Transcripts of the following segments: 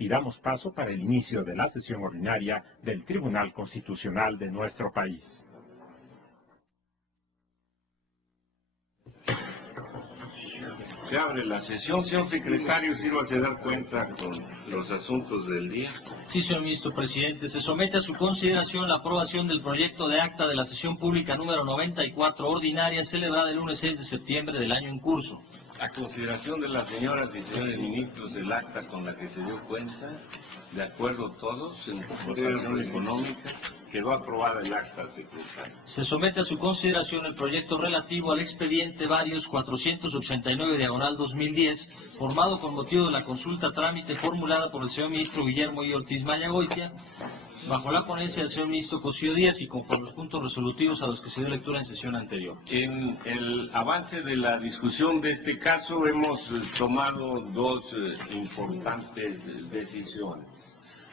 y damos paso para el inicio de la sesión ordinaria del Tribunal Constitucional de nuestro país. Se abre la sesión. Señor secretario, sírvase a dar cuenta con los asuntos del día. Sí, señor ministro presidente. Se somete a su consideración la aprobación del proyecto de acta de la sesión pública número 94 ordinaria celebrada el lunes 6 de septiembre del año en curso. A consideración de las señoras y señores ministros, el acta con la que se dio cuenta, de acuerdo todos, en votación económica, quedó aprobada el acta, secretario. Se somete a su consideración el proyecto relativo al expediente varios 489/2010, formado con motivo de la consulta trámite formulada por el señor ministro Guillermo I. Ortiz Mayagoitia, bajo la ponencia del señor ministro Cosío Díaz y conforme los puntos resolutivos a los que se dio lectura en sesión anterior. En el avance de la discusión de este caso hemos tomado dos importantes decisiones.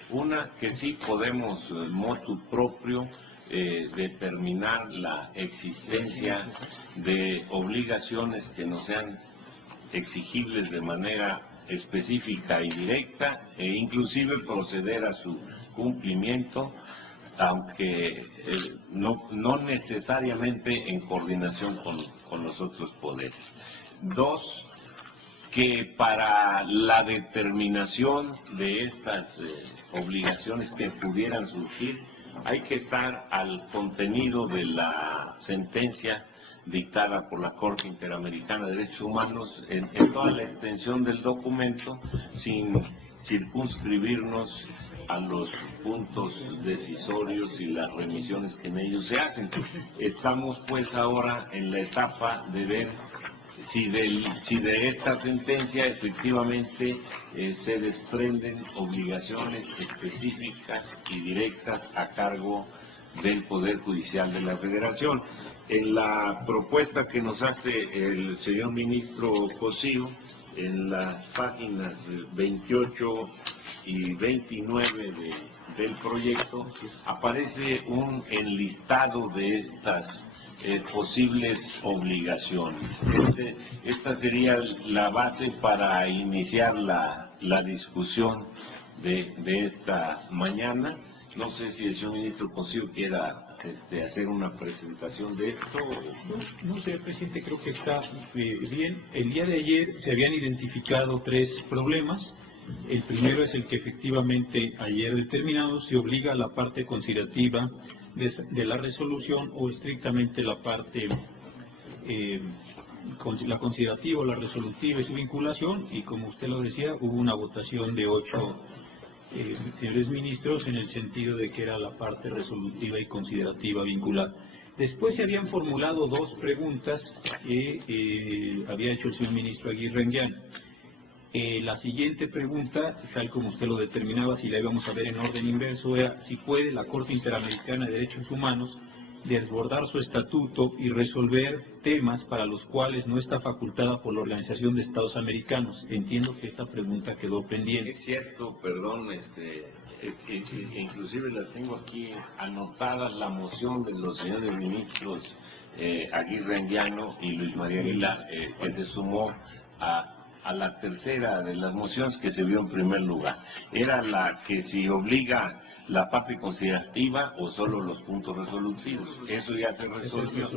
Una, que sí podemos motu proprio determinar la existencia de obligaciones que no sean exigibles de manera específica y directa e inclusive proceder a su cumplimiento, aunque no necesariamente en coordinación con los otros poderes. Dos, que para la determinación de estas obligaciones que pudieran surgir, hay que estar al contenido de la sentencia dictada por la Corte Interamericana de Derechos Humanos en toda la extensión del documento, sin circunscribirnos a los puntos decisorios y las remisiones que en ellos se hacen. Estamos pues ahora en la etapa de ver si de esta sentencia efectivamente se desprenden obligaciones específicas y directas a cargo del Poder Judicial de la Federación. En la propuesta que nos hace el señor ministro Cosío, en las páginas 28 y 29 del proyecto, aparece un enlistado de estas posibles obligaciones. Esta sería la base para iniciar la discusión de esta mañana. No sé si el señor ministro Cosío quiera hacer una presentación de esto. No, señor presidente, creo que está bien. El día de ayer se habían identificado tres problemas. El primero es el que efectivamente ayer determinado se obliga a la parte considerativa de la resolución o estrictamente la parte la considerativa o la resolutiva y su vinculación, y como usted lo decía, hubo una votación de 8 señores ministros en el sentido de que era la parte resolutiva y considerativa vinculada. Después se habían formulado dos preguntas que había hecho el señor ministro Aguirre Anguiano. La siguiente pregunta, tal como usted lo determinaba, si la íbamos a ver en orden inverso, era si puede la Corte Interamericana de Derechos Humanos desbordar su estatuto y resolver temas para los cuales no está facultada por la Organización de Estados Americanos. Entiendo que esta pregunta quedó pendiente. Es cierto, perdón, inclusive la tengo aquí anotada la moción de los señores ministros Aguirre Anguiano y Luis María Aguilar, que se sumó a la tercera de las mociones que se vio en primer lugar. Era la que si obliga la parte considerativa o solo los puntos resolutivos. Eso ya se resolvió.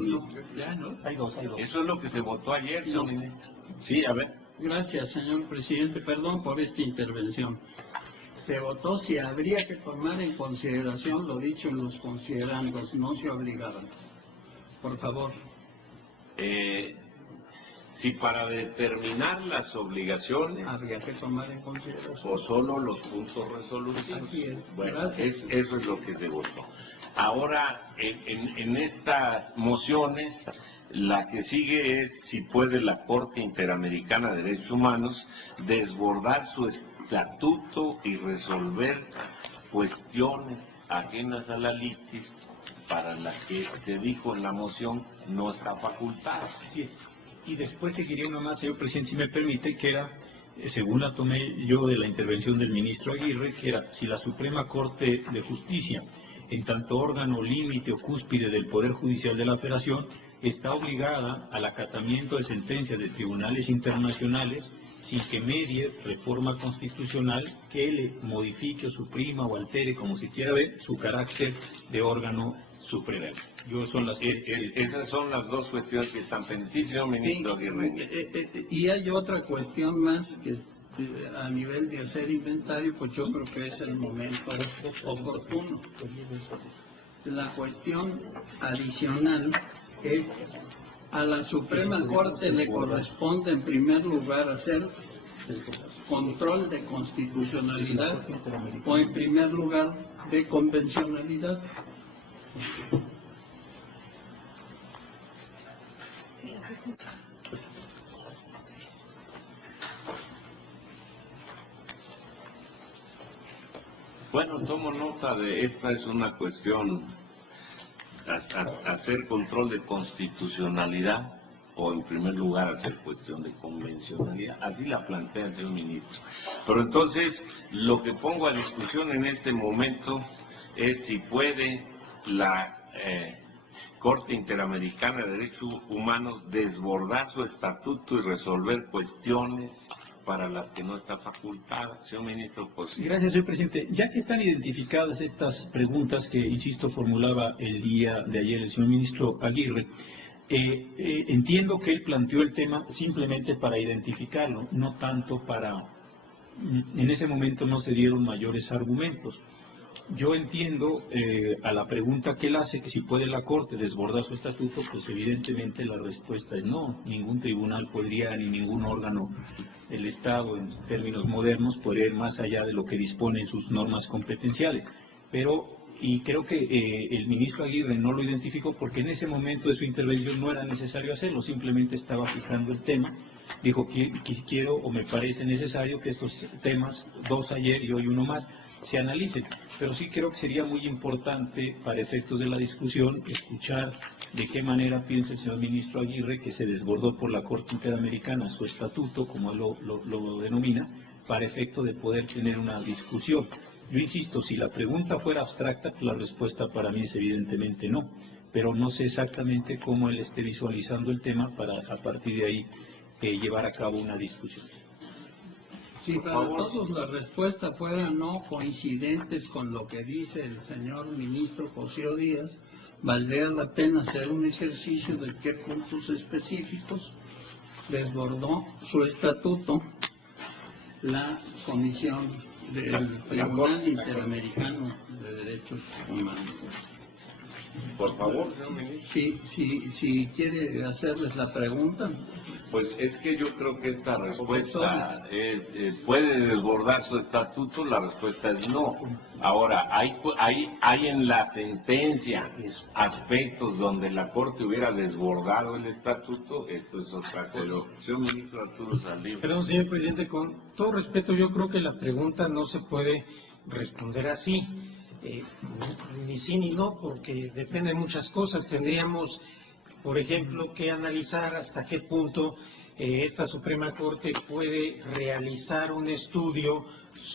Ya, ¿no? Hay dos. Eso es lo que se votó ayer, señor ministro. Sí, a ver. Gracias, señor presidente. Perdón por esta intervención. Se votó si habría que tomar en consideración lo dicho en los considerandos, no se obligaban. Por favor. Si para determinar las obligaciones habría que tomar en consideración o solo los puntos resolutivos. Así es. Bueno, eso es lo que se votó. Ahora, en estas mociones, la que sigue es si puede la Corte Interamericana de Derechos Humanos desbordar su estatuto y resolver cuestiones ajenas a la litis para las que se dijo en la moción no está facultada. Así es. Y después seguiría una más, señor presidente, si me permite, que era, según la tomé yo de la intervención del ministro Aguirre, que era si la Suprema Corte de Justicia, en tanto órgano límite o cúspide del Poder Judicial de la Federación, está obligada al acatamiento de sentencias de tribunales internacionales sin que medie reforma constitucional que le modifique o suprima o altere, como se quiera ver, su carácter de órgano supremo. Esas son las dos cuestiones que están pendientes. Sí, señor ministro Aguirre. Y hay otra cuestión más que a nivel de hacer inventario, pues yo creo que es el momento oportuno. La cuestión adicional es: a la Suprema Corte le corresponde en primer lugar hacer control de constitucionalidad o en primer lugar de convencionalidad. Bueno, tomo nota de esta, es una cuestión hacer control de constitucionalidad o en primer lugar hacer cuestión de convencionalidad, así la plantea el señor ministro. Pero entonces lo que pongo a discusión en este momento es si puede la Corte Interamericana de Derechos Humanos desbordar su estatuto y resolver cuestiones para las que no está facultada. Señor ministro, posible. Gracias, señor presidente. Ya que están identificadas estas preguntas que, insisto, formulaba el día de ayer el señor ministro Aguirre, entiendo que él planteó el tema simplemente para identificarlo, no tanto para... En ese momento no se dieron mayores argumentos. Yo entiendo a la pregunta que él hace, que si puede la Corte desbordar su estatuto, pues evidentemente la respuesta es no. Ningún tribunal podría, ni ningún órgano del Estado, en términos modernos, podría ir más allá de lo que dispone en sus normas competenciales. Pero, y creo que el ministro Aguirre no lo identificó porque en ese momento de su intervención no era necesario hacerlo, simplemente estaba fijando el tema. Dijo que quiero o me parece necesario que estos temas, dos ayer y hoy uno más, se analicen, pero sí creo que sería muy importante para efectos de la discusión escuchar de qué manera piensa el señor ministro Aguirre que se desbordó por la Corte Interamericana su estatuto, como él lo denomina, para efecto de poder tener una discusión. Yo insisto, si la pregunta fuera abstracta, pues la respuesta para mí es evidentemente no, pero no sé exactamente cómo él esté visualizando el tema para a partir de ahí llevar a cabo una discusión. Si para todos la respuesta fuera no coincidentes con lo que dice el señor ministro José Díaz, valdría la pena hacer un ejercicio de qué puntos específicos desbordó su estatuto la Comisión del Tribunal Interamericano de Derechos Humanos. Por favor, señor ministro. Si quiere hacerles la pregunta. Pues es que yo creo que esta respuesta puede desbordar su estatuto, la respuesta es no. Ahora, hay en la sentencia aspectos donde la Corte hubiera desbordado el estatuto, esto es otra cosa. Señor ministro Arturo Saldívar. Perdón, señor presidente, con todo respeto, yo creo que la pregunta no se puede responder así. Ni sí ni no, porque depende de muchas cosas. Tendríamos, por ejemplo, que analizar hasta qué punto esta Suprema Corte puede realizar un estudio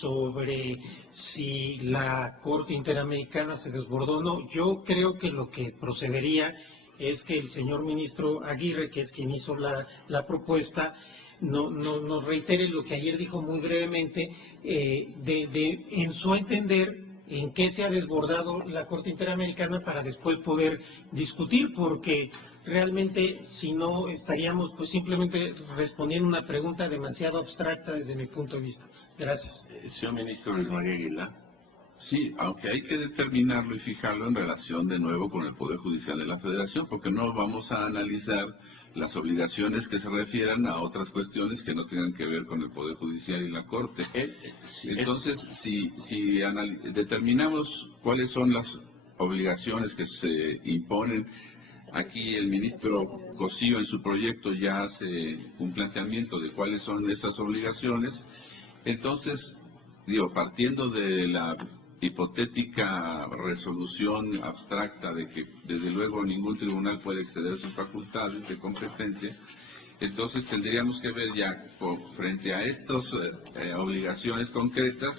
sobre si la Corte Interamericana se desbordó o no. Yo creo que lo que procedería es que el señor ministro Aguirre, que es quien hizo la propuesta, nos reitere lo que ayer dijo muy brevemente, en su entender, en qué se ha desbordado la Corte Interamericana para después poder discutir, porque realmente si no estaríamos pues simplemente respondiendo una pregunta demasiado abstracta desde mi punto de vista. Gracias. Señor ministro Luis María Aguilar. Sí, aunque hay que determinarlo y fijarlo en relación de nuevo con el Poder Judicial de la Federación, porque no vamos a analizar las obligaciones que se refieran a otras cuestiones que no tengan que ver con el Poder Judicial y la Corte. Entonces, si determinamos cuáles son las obligaciones que se imponen, aquí el ministro Cosío en su proyecto ya hace un planteamiento de cuáles son esas obligaciones. Entonces, partiendo de la hipotética resolución abstracta de que desde luego ningún tribunal puede exceder sus facultades de competencia, entonces tendríamos que ver ya frente a estas obligaciones concretas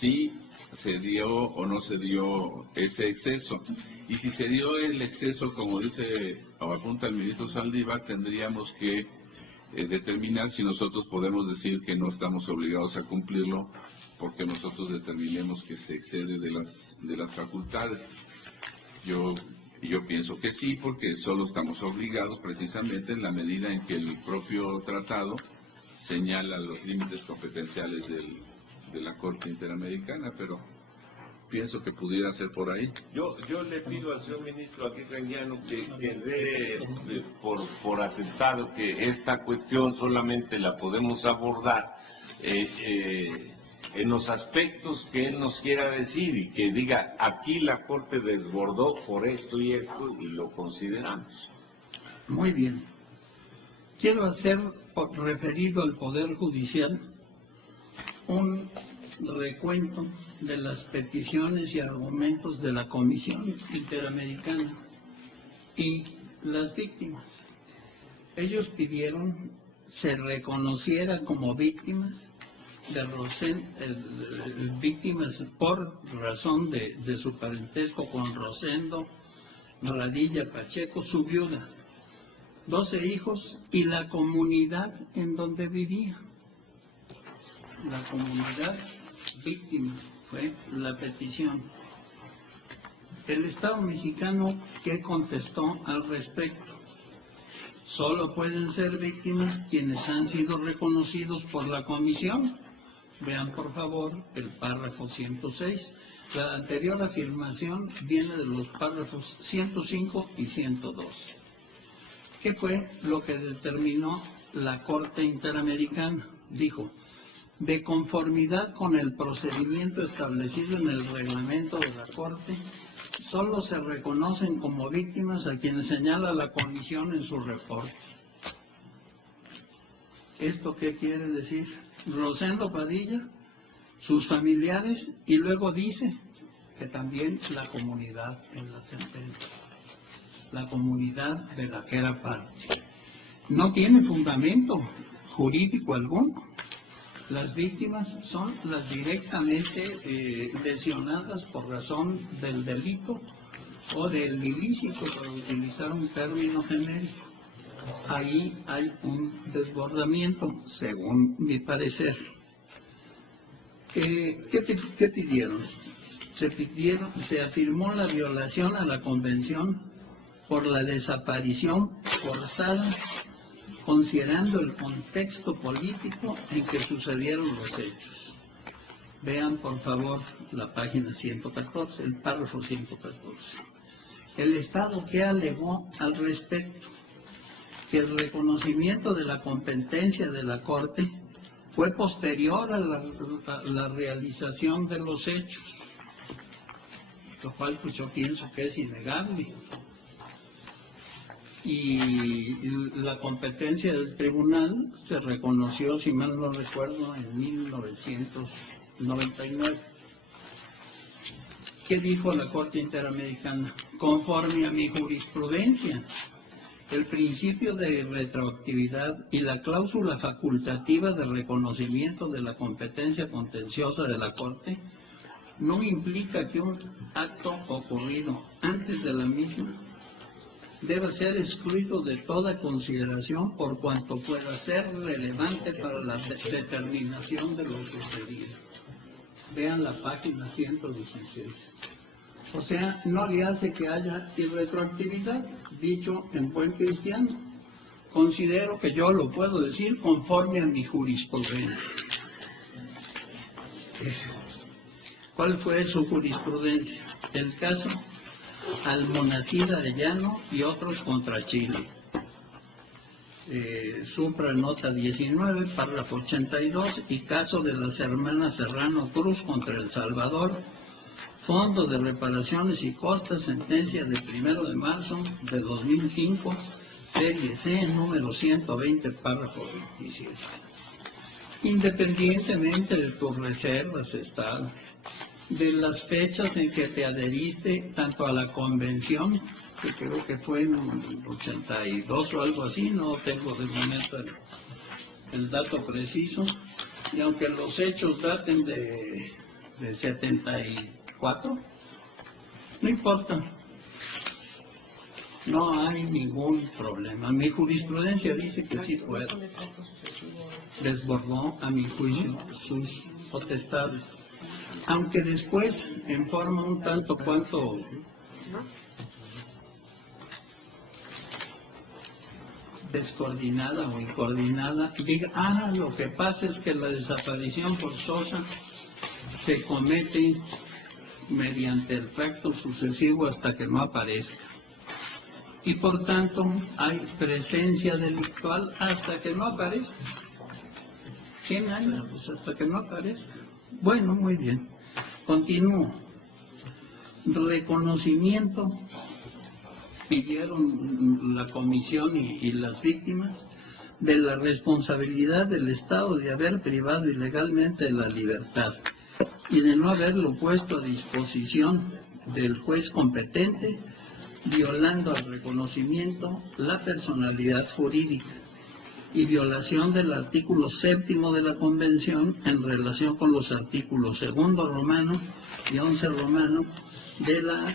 si se dio o no se dio ese exceso. Y si se dio el exceso, como dice o apunta el ministro Saldívar, tendríamos que determinar si nosotros podemos decir que no estamos obligados a cumplirlo porque nosotros determinemos que se excede de las facultades. Yo pienso que sí, porque solo estamos obligados precisamente en la medida en que el propio tratado señala los límites competenciales de la Corte Interamericana, pero pienso que pudiera ser por ahí. Yo le pido al señor ministro aquí Anguiano que dé por aceptado que esta cuestión solamente la podemos abordar en los aspectos que él nos quiera decir y que diga aquí la Corte desbordó por esto y esto y lo consideramos. Muy bien. Quiero hacer, referido al Poder Judicial, un recuento de las peticiones y argumentos de la Comisión Interamericana y las víctimas. Ellos pidieron se reconociera como víctimas víctimas por razón de su parentesco con Rosendo Radilla Pacheco, su viuda, 12 hijos y la comunidad en donde vivía. La comunidad víctima fue la petición. El Estado mexicano, ¿qué contestó al respecto? Solo pueden ser víctimas quienes han sido reconocidos por la Comisión. Vean por favor el párrafo 106. La anterior afirmación viene de los párrafos 105 y 102. ¿Qué fue lo que determinó la Corte Interamericana? Dijo, de conformidad con el procedimiento establecido en el reglamento de la Corte, solo se reconocen como víctimas a quienes señala la Comisión en su reporte. ¿Esto qué quiere decir? Rosendo Padilla, sus familiares, y luego dice que también la comunidad en la sentencia, la comunidad de la que era parte. No tiene fundamento jurídico alguno. Las víctimas son las directamente lesionadas por razón del delito o del ilícito, para utilizar un término genérico. Ahí hay un desbordamiento, según mi parecer. ¿Qué pidieron? Se afirmó la violación a la Convención por la desaparición forzada, considerando el contexto político en que sucedieron los hechos. Vean por favor la página 114, el párrafo 114. El Estado, ¿qué alegó al respecto? Que el reconocimiento de la competencia de la Corte fue posterior a la realización de los hechos, lo cual pues yo pienso que es innegable. Y la competencia del tribunal se reconoció, si mal no recuerdo, en 1999. ¿Qué dijo la Corte Interamericana? Conforme a mi jurisprudencia, el principio de retroactividad y la cláusula facultativa de reconocimiento de la competencia contenciosa de la Corte no implica que un acto ocurrido antes de la misma debe ser excluido de toda consideración por cuanto pueda ser relevante para la determinación de lo sucedido. Vean la página 116. O sea, no le hace que haya irretroactividad, dicho en buen cristiano. Considero que yo lo puedo decir conforme a mi jurisprudencia. ¿Cuál fue su jurisprudencia? El caso Almonacid Arellano y otros contra Chile. Supra nota 19, párrafo 82, y caso de las hermanas Serrano Cruz contra El Salvador, Fondo de Reparaciones y Costas, sentencia de 1 de marzo de 2005, serie C, número 120, párrafo 27. Independientemente de tus reservas, Estado, de las fechas en que te adheriste tanto a la convención, que creo que fue en 82 o algo así, no tengo de momento el dato preciso, y aunque los hechos daten de 74, no importa. No hay ningún problema. Mi jurisprudencia dice que sí puede. Desbordó, a mi juicio, sus potestades. Aunque después, en forma un tanto cuanto descoordinada o incoordinada, diga, lo que pasa es que la desaparición forzosa se comete mediante el tracto sucesivo hasta que no aparezca. Y por tanto hay presencia delictual hasta que no aparezca. 100 años, pues hasta que no aparezca. Bueno, muy bien. Continúo. Reconocimiento, pidieron la comisión y las víctimas, de la responsabilidad del Estado de haber privado ilegalmente de la libertad y de no haberlo puesto a disposición del juez competente, violando al reconocimiento la personalidad jurídica y violación del artículo 7º de la Convención en relación con los artículos 2 romano y 11 romano de la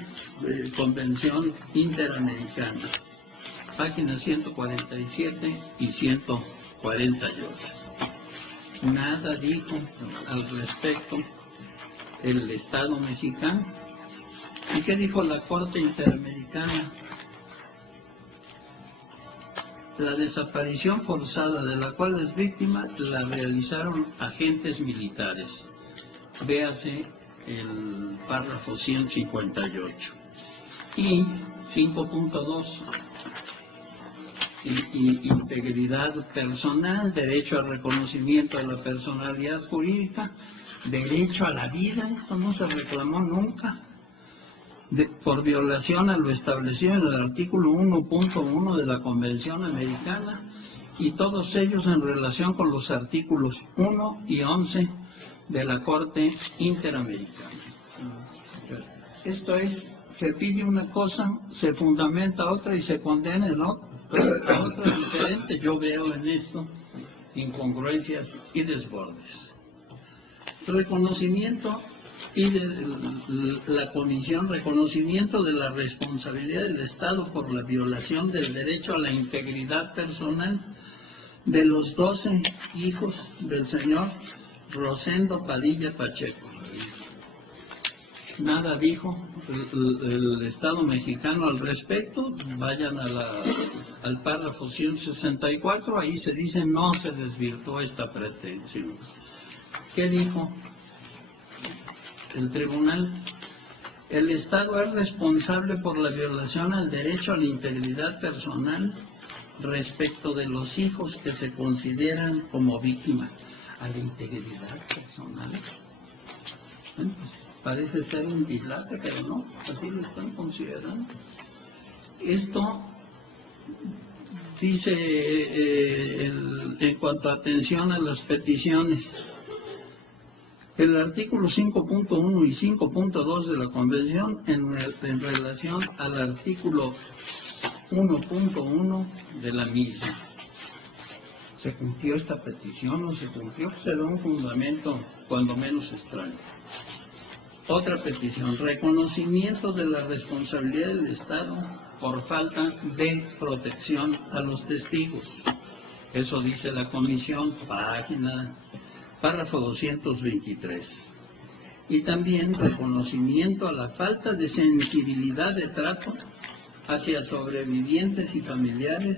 Convención Interamericana, páginas 147 y 148. Nada dijo al respecto el Estado mexicano. ¿Y qué dijo la Corte Interamericana? La desaparición forzada de la cual es víctima la realizaron agentes militares. Véase el párrafo 158. Y 5.2. Integridad personal, derecho al reconocimiento de la personalidad jurídica, derecho a la vida, esto no se reclamó nunca, por violación a lo establecido en el artículo 1.1 de la Convención Americana, y todos ellos en relación con los artículos 1 y 11 de la Corte Interamericana. Esto es, se pide una cosa, se fundamenta otra y se condena en otra diferente. Yo veo en esto incongruencias y desbordes. Reconocimiento y la comisión, reconocimiento de la responsabilidad del Estado por la violación del derecho a la integridad personal de los 12 hijos del señor Rosendo Padilla Pacheco. Nada dijo el Estado mexicano al respecto. Vayan al párrafo 164, ahí se dice no se desvirtuó esta pretensión. ¿Qué dijo el tribunal? El Estado es responsable por la violación al derecho a la integridad personal respecto de los hijos que se consideran como víctimas. ¿A la integridad personal? Bueno, pues parece ser un dislate, pero no, así lo están considerando. Esto dice en cuanto a atención a las peticiones. El artículo 5.1 y 5.2 de la Convención en relación al artículo 1.1 de la misma. ¿Se cumplió esta petición o se cumplió? Se da un fundamento cuando menos extraño. Otra petición, reconocimiento de la responsabilidad del Estado por falta de protección a los testigos. Eso dice la Comisión, párrafo 223. Y también reconocimiento a la falta de sensibilidad de trato hacia sobrevivientes y familiares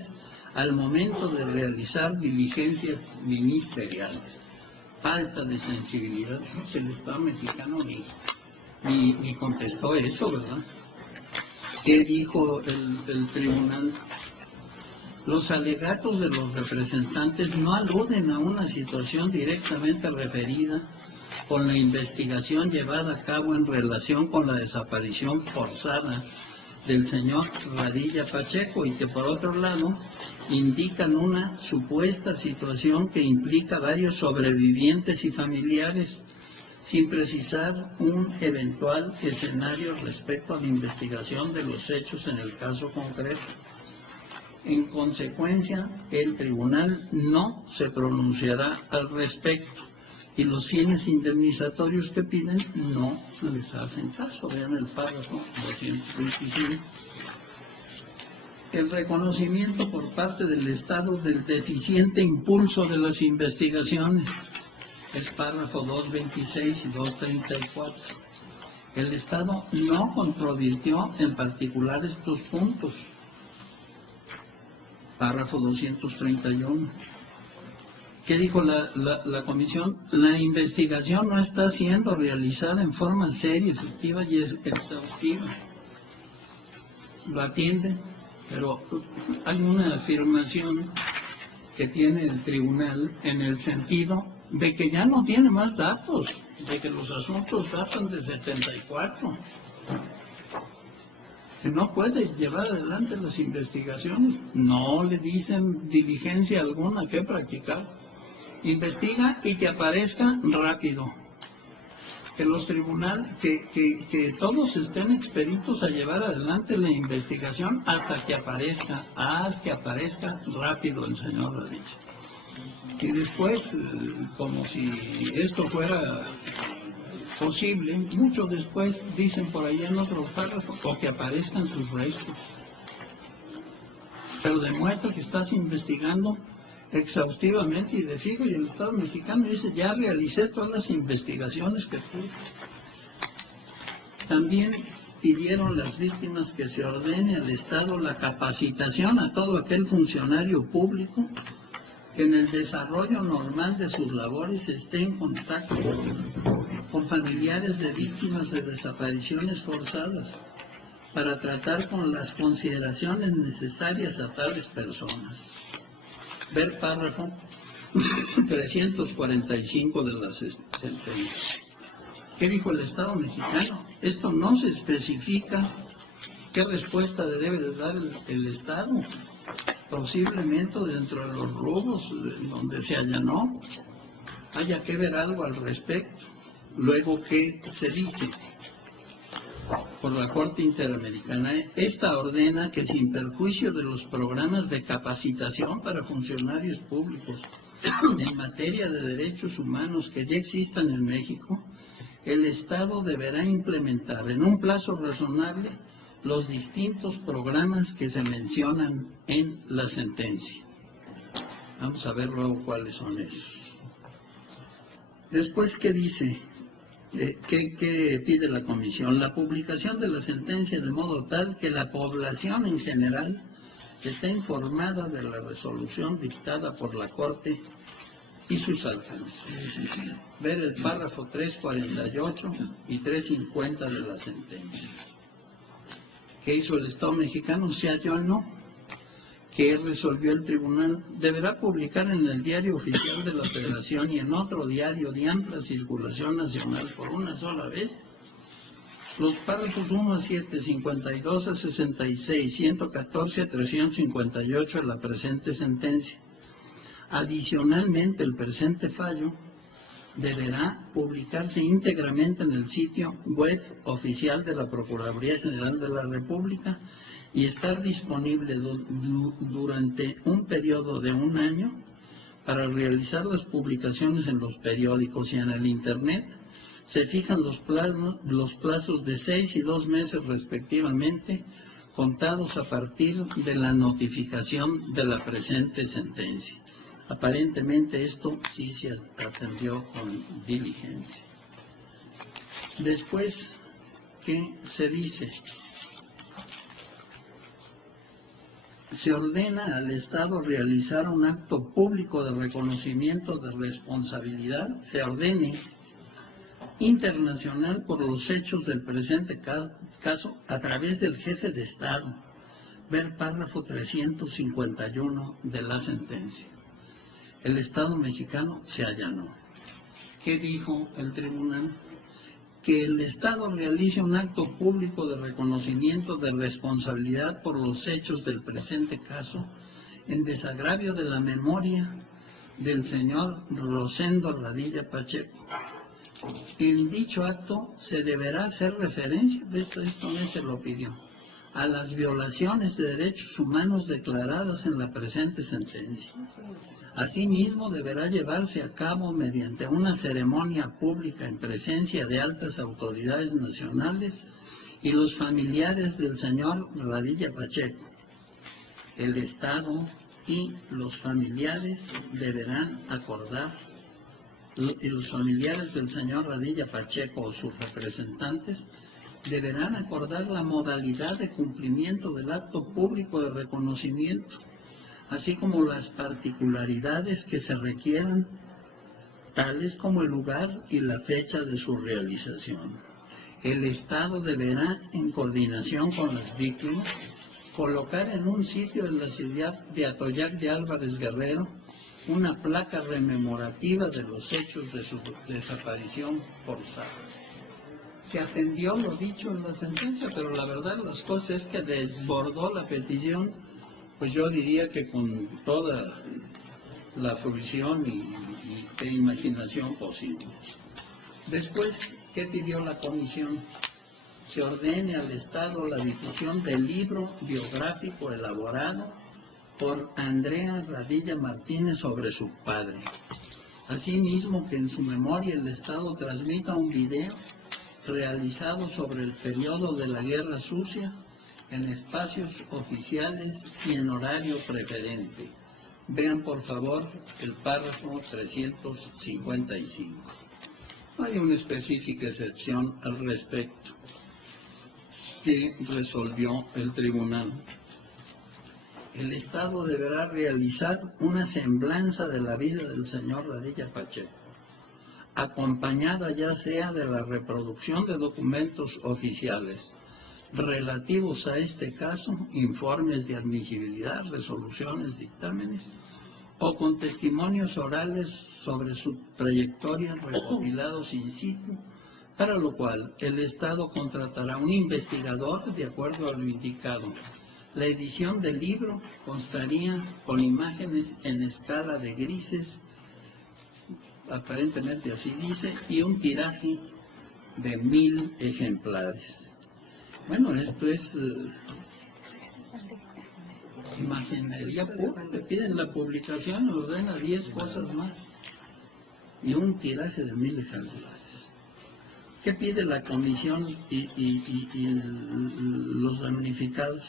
al momento de realizar diligencias ministeriales. Falta de sensibilidad. El Estado mexicano ni contestó eso, ¿verdad? ¿Qué dijo el tribunal? Los alegatos de los representantes no aluden a una situación directamente referida con la investigación llevada a cabo en relación con la desaparición forzada del señor Padilla Pacheco y que por otro lado indican una supuesta situación que implica varios sobrevivientes y familiares sin precisar un eventual escenario respecto a la investigación de los hechos en el caso concreto. En consecuencia, el tribunal no se pronunciará al respecto y los fines indemnizatorios que piden no les hacen caso. Vean el párrafo 225. el reconocimiento por parte del Estado del deficiente impulso de las investigaciones. Es párrafo 226 y 234. El Estado no controvirtió en particular estos puntos. Párrafo 231. ¿Qué dijo la comisión? La investigación no está siendo realizada en forma seria, efectiva y exhaustiva. Lo atiende, pero hay una afirmación que tiene el tribunal en el sentido de que ya no tiene más datos, de que los asuntos datan de 74, que no puede llevar adelante las investigaciones, no le dicen diligencia alguna que practicar. Investiga y que aparezca rápido. Que los tribunales, que todos estén expeditos a llevar adelante la investigación hasta que aparezca rápido el señor Radilla. Y después, como si esto fuera posible, mucho después dicen por ahí en otros párrafos, o que aparezcan sus restos. Pero demuestra que estás investigando exhaustivamente y de fijo, y el Estado mexicano dice, ya realicé todas las investigaciones que pude. También pidieron las víctimas que se ordene al Estado la capacitación a todo aquel funcionario público que en el desarrollo normal de sus labores esté en contacto con familiares de víctimas de desapariciones forzadas para tratar con las consideraciones necesarias a tales personas. Ver párrafo 345 de la sentencia. ¿Qué dijo el Estado mexicano? Esto no se especifica qué respuesta debe de dar el Estado, posiblemente dentro de los rubros donde se allanó haya que ver algo al respecto. Luego, ¿qué se dice? Por la Corte Interamericana, esta ordena que sin perjuicio de los programas de capacitación para funcionarios públicos en materia de derechos humanos que ya existan en México, el Estado deberá implementar en un plazo razonable los distintos programas que se mencionan en la sentencia. Vamos a ver luego cuáles son esos. Después, ¿qué dice? ¿Qué pide la comisión? La publicación de la sentencia de modo tal que la población en general esté informada de la resolución dictada por la Corte y sus alcances. Ver el párrafo 348 y 350 de la sentencia. ¿Qué hizo el Estado mexicano? Se allanó. ¿Qué resolvió el tribunal? Deberá publicar en el Diario Oficial de la Federación y en otro diario de amplia circulación nacional por una sola vez los párrafos 1 a 7, 52 a 66, 114 a 358 de la presente sentencia. Adicionalmente, el presente fallo deberá publicarse íntegramente en el sitio web oficial de la Procuraduría General de la República y estar disponible durante un periodo de 1 año para realizar las publicaciones en los periódicos y en el Internet. Se fijan los plazos de 6 y 2 meses respectivamente, contados a partir de la notificación de la presente sentencia. Aparentemente esto sí se atendió con diligencia. Después, ¿qué se dice? Se ordena al Estado realizar un acto público de reconocimiento de responsabilidad, se ordene internacional por los hechos del presente caso a través del jefe de Estado. Ver párrafo 351 de la sentencia. El Estado mexicano se allanó. ¿Qué dijo el tribunal? Que el Estado realice un acto público de reconocimiento de responsabilidad por los hechos del presente caso en desagravio de la memoria del señor Rosendo Radilla Pacheco. En dicho acto se deberá hacer referencia, esto no se lo pidió, a las violaciones de derechos humanos declaradas en la presente sentencia. Asimismo, deberá llevarse a cabo mediante una ceremonia pública en presencia de altas autoridades nacionales y los familiares del señor Radilla Pacheco, El Estado y los familiares deberán acordar, y los familiares del señor Radilla Pacheco o sus representantes deberán acordar la modalidad de cumplimiento del acto público de reconocimiento, así como las particularidades que se requieran, tales como el lugar y la fecha de su realización. El Estado deberá, en coordinación con las víctimas, colocar en un sitio de la ciudad de Atoyac de Álvarez Guerrero una placa rememorativa de los hechos de su desaparición forzada. Se atendió lo dicho en la sentencia, pero la verdad las cosas es que desbordó la petición, pues yo diría que con toda la fruición e imaginación posible. Después, ¿qué pidió la comisión? Se ordene al Estado la difusión del libro biográfico elaborado por Andrea Radilla Martínez sobre su padre. Asimismo, que en su memoria el Estado transmita un video realizado sobre el periodo de la Guerra Sucia en espacios oficiales y en horario preferente. Vean por favor el párrafo 355. Hay una específica excepción al respecto que resolvió el tribunal. El Estado deberá realizar una semblanza de la vida del señor Radilla Pacheco, acompañada ya sea de la reproducción de documentos oficiales relativos a este caso, informes de admisibilidad, resoluciones, dictámenes, o con testimonios orales sobre su trayectoria recopilados in situ, para lo cual el Estado contratará un investigador de acuerdo a lo indicado. La edición del libro constaría con imágenes en escala de grises, aparentemente así dice, y un tiraje de 1000 ejemplares. Bueno, esto es imaginería pura. Le piden la publicación, ordena 10 cosas más y un tiraje de 1000 ejemplares. ¿Qué pide la comisión y los damnificados?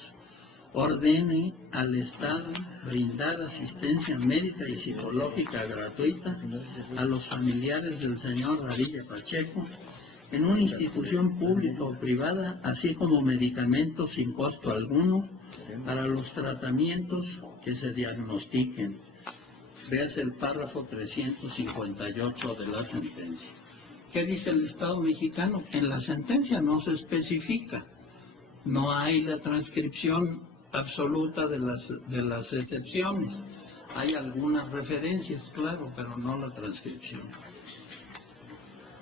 Ordene al Estado brindar asistencia médica y psicológica gratuita a los familiares del señor Radilla Pacheco en una institución pública o privada, así como medicamentos sin costo alguno para los tratamientos que se diagnostiquen. Véase el párrafo 358 de la sentencia. ¿Qué dice el Estado mexicano? En la sentencia no se especifica, no hay la transcripción absoluta de las excepciones. Hay algunas referencias, claro, pero no la transcripción.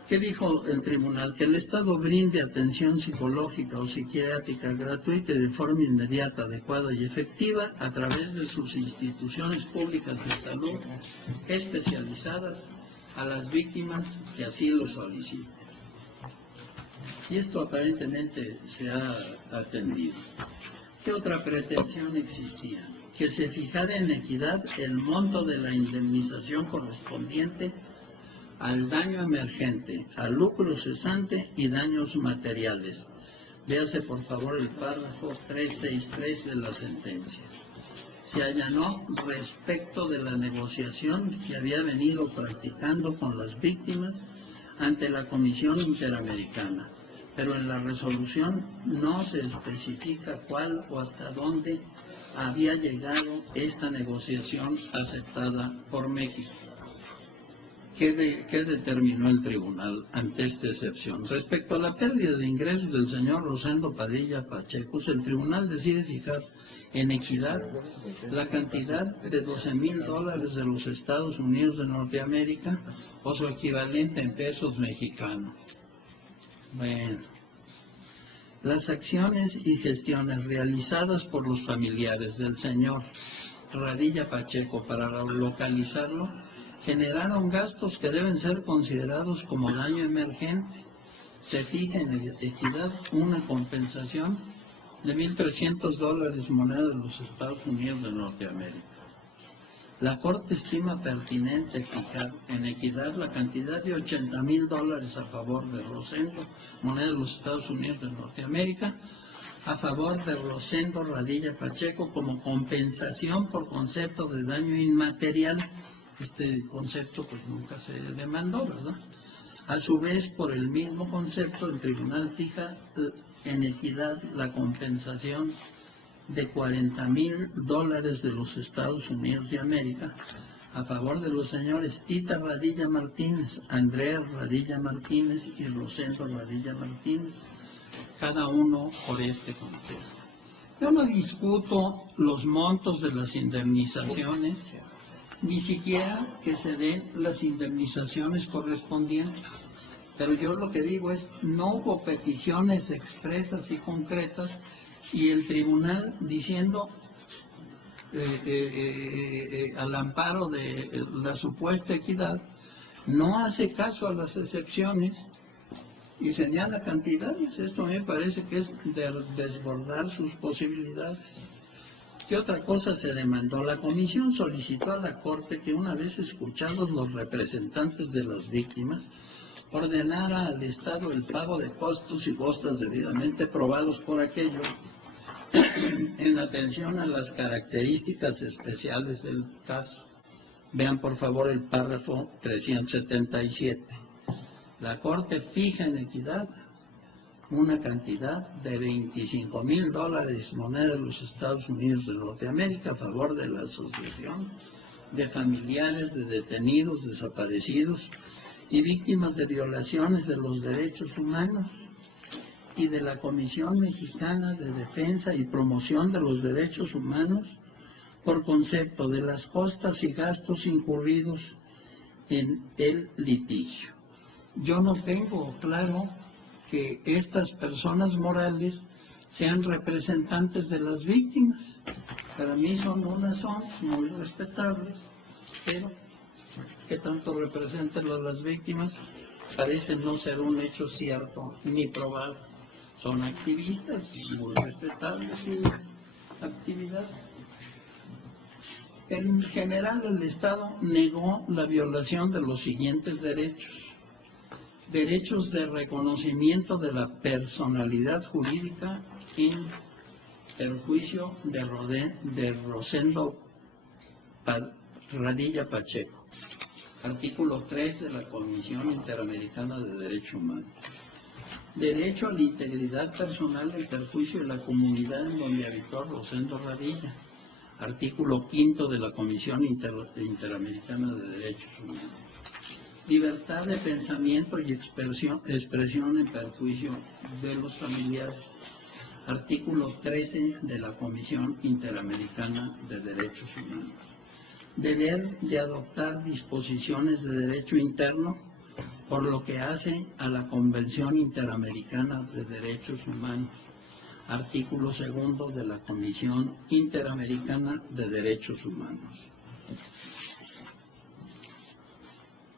¿Qué dijo el tribunal? Que el Estado brinde atención psicológica o psiquiátrica gratuita y de forma inmediata, adecuada y efectiva a través de sus instituciones públicas de salud especializadas a las víctimas que así lo soliciten. Y esto aparentemente se ha atendido. ¿Qué otra pretensión existía? Que se fijara en equidad el monto de la indemnización correspondiente al daño emergente, al lucro cesante y daños materiales. Véase por favor el párrafo 363 de la sentencia. Se allanó respecto de la negociación que había venido practicando con las víctimas ante la Comisión Interamericana, pero en la resolución no se especifica cuál o hasta dónde había llegado esta negociación aceptada por México. ¿Qué determinó el tribunal ante esta excepción? Respecto a la pérdida de ingresos del señor Rosendo Padilla Pacheco, el tribunal decide fijar en equidad la cantidad de $12,000 de los Estados Unidos de Norteamérica o su equivalente en pesos mexicanos. Bueno, las acciones y gestiones realizadas por los familiares del señor Radilla Pacheco para localizarlo generaron gastos que deben ser considerados como daño emergente. Se fija en equidad una compensación de $1,300 moneda de los Estados Unidos de Norteamérica. La Corte estima pertinente fijar en equidad la cantidad de $80,000 a favor de Rosendo, moneda de los Estados Unidos de Norteamérica, a favor de Rosendo Radilla Pacheco como compensación por concepto de daño inmaterial. Este concepto pues nunca se demandó, ¿verdad? A su vez, por el mismo concepto, el tribunal fija en equidad la compensación de $40,000 de los Estados Unidos de América a favor de los señores Tita Radilla Martínez, Andrea Radilla Martínez y Rosendo Radilla Martínez, cada uno por este concepto. Yo no discuto los montos de las indemnizaciones, ni siquiera que se den las indemnizaciones correspondientes. Pero yo lo que digo es, no hubo peticiones expresas y concretas, y el tribunal, diciendo al amparo de la supuesta equidad, no hace caso a las excepciones y señala cantidades. Esto me parece que es desbordar sus posibilidades. ¿Qué otra cosa se demandó? La comisión solicitó a la Corte que, una vez escuchados los representantes de las víctimas, ordenara al Estado el pago de costos y costas debidamente probados por aquello en atención a las características especiales del caso. Vean por favor el párrafo 377. La Corte fija en equidad una cantidad de $25,000 moneda de los Estados Unidos de Norteamérica a favor de la Asociación de Familiares de Detenidos, Desaparecidos y Víctimas de Violaciones de los Derechos Humanos y de la Comisión Mexicana de Defensa y Promoción de los Derechos Humanos por concepto de las costas y gastos incurridos en el litigio. Yo no tengo claro que estas personas morales sean representantes de las víctimas. Para mí son muy respetables, pero que tanto representan a las víctimas parece no ser un hecho cierto ni probado. Son activistas muy respetables su actividad. En general, el Estado negó la violación de los siguientes derechos: derechos de reconocimiento de la personalidad jurídica en perjuicio de Rosendo Radilla Pacheco, artículo 3 de la Comisión Interamericana de Derechos Humanos. Derecho a la integridad personal en perjuicio de la comunidad en donde habitó Rosendo Radilla, artículo 5 de la Comisión Interamericana de Derechos Humanos. Libertad de pensamiento y expresión en perjuicio de los familiares, artículo 13 de la Comisión Interamericana de Derechos Humanos. Deber de adoptar disposiciones de derecho interno por lo que hace a la Convención Interamericana de Derechos Humanos, artículo 2 de la Comisión Interamericana de Derechos Humanos.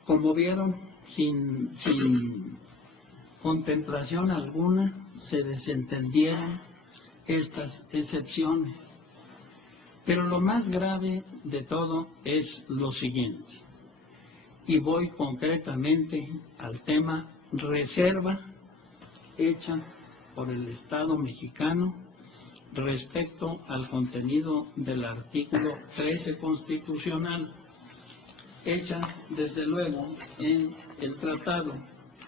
Como vieron, sin contemplación alguna, se desentendieron estas excepciones. Pero lo más grave de todo es lo siguiente, y voy concretamente al tema reserva hecha por el Estado mexicano respecto al contenido del artículo 13 constitucional, hecha desde luego en el tratado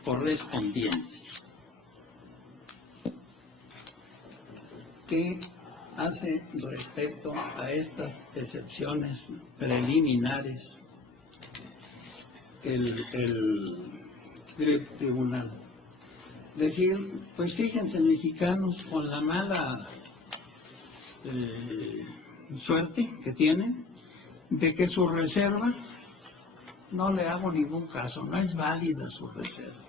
correspondiente, que hace respecto a estas excepciones preliminares el tribunal. Decir, pues fíjense, mexicanos, con la mala suerte que tienen de que su reserva, no le hago ningún caso, no es válida su reserva.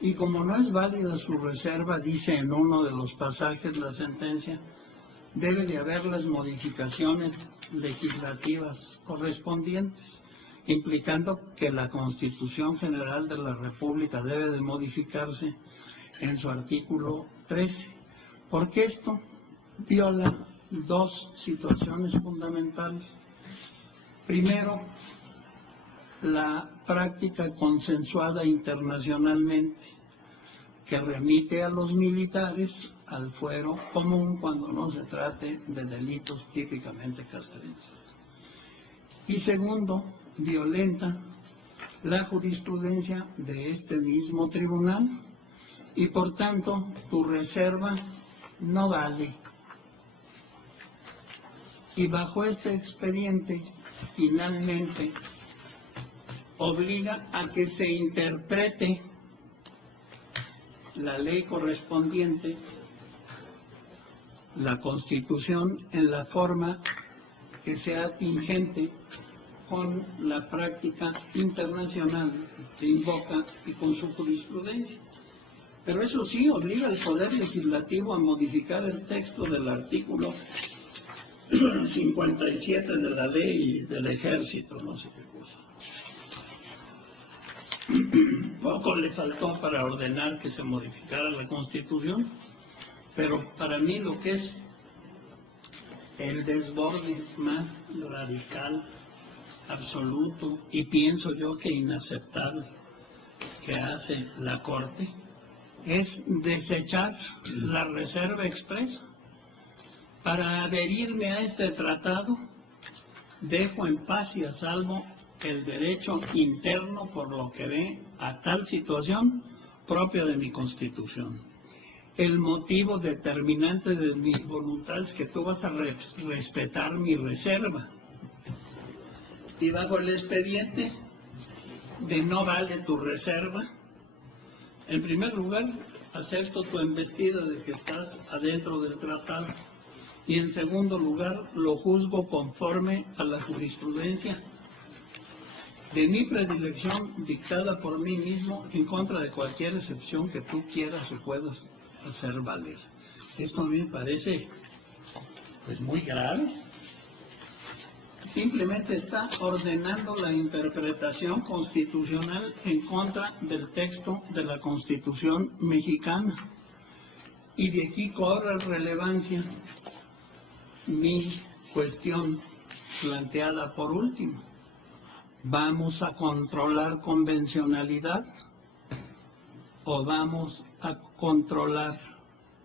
Y como no es válida su reserva, dice en uno de los pasajes la sentencia, debe de haber las modificaciones legislativas correspondientes, implicando que la Constitución General de la República debe de modificarse en su artículo 13, porque esto viola dos situaciones fundamentales. Primero, la práctica consensuada internacionalmente que remite a los militares al fuero común cuando no se trate de delitos típicamente castrenses. Y segundo, violenta la jurisprudencia de este mismo tribunal y por tanto tu reserva no vale. Y bajo este expediente, finalmente, obliga a que se interprete la ley correspondiente, la Constitución, en la forma que sea tingente con la práctica internacional que invoca y con su jurisprudencia. Pero eso sí, obliga al Poder Legislativo a modificar el texto del artículo 57 de la ley del ejército, no sé qué cosa. Poco le faltó para ordenar que se modificara la Constitución, pero para mí lo que es el desborde más radical, absoluto, y pienso yo que inaceptable, que hace la Corte, es desechar la reserva expresa. Para adherirme a este tratado, dejo en paz y a salvo el derecho interno por lo que ve a tal situación propia de mi Constitución. El motivo determinante de mi voluntad es que tú vas a respetar mi reserva. Y bajo el expediente de no vale tu reserva, en primer lugar, acepto tu embestida de que estás adentro del tratado. Y en segundo lugar, lo juzgo conforme a la jurisprudencia de mi predilección dictada por mí mismo en contra de cualquier excepción que tú quieras o puedas hacer valer. Esto a mí me parece pues muy grave. Simplemente está ordenando la interpretación constitucional en contra del texto de la Constitución mexicana. Y de aquí cobra relevancia mi cuestión planteada por último. ¿Vamos a controlar convencionalidad o vamos a controlar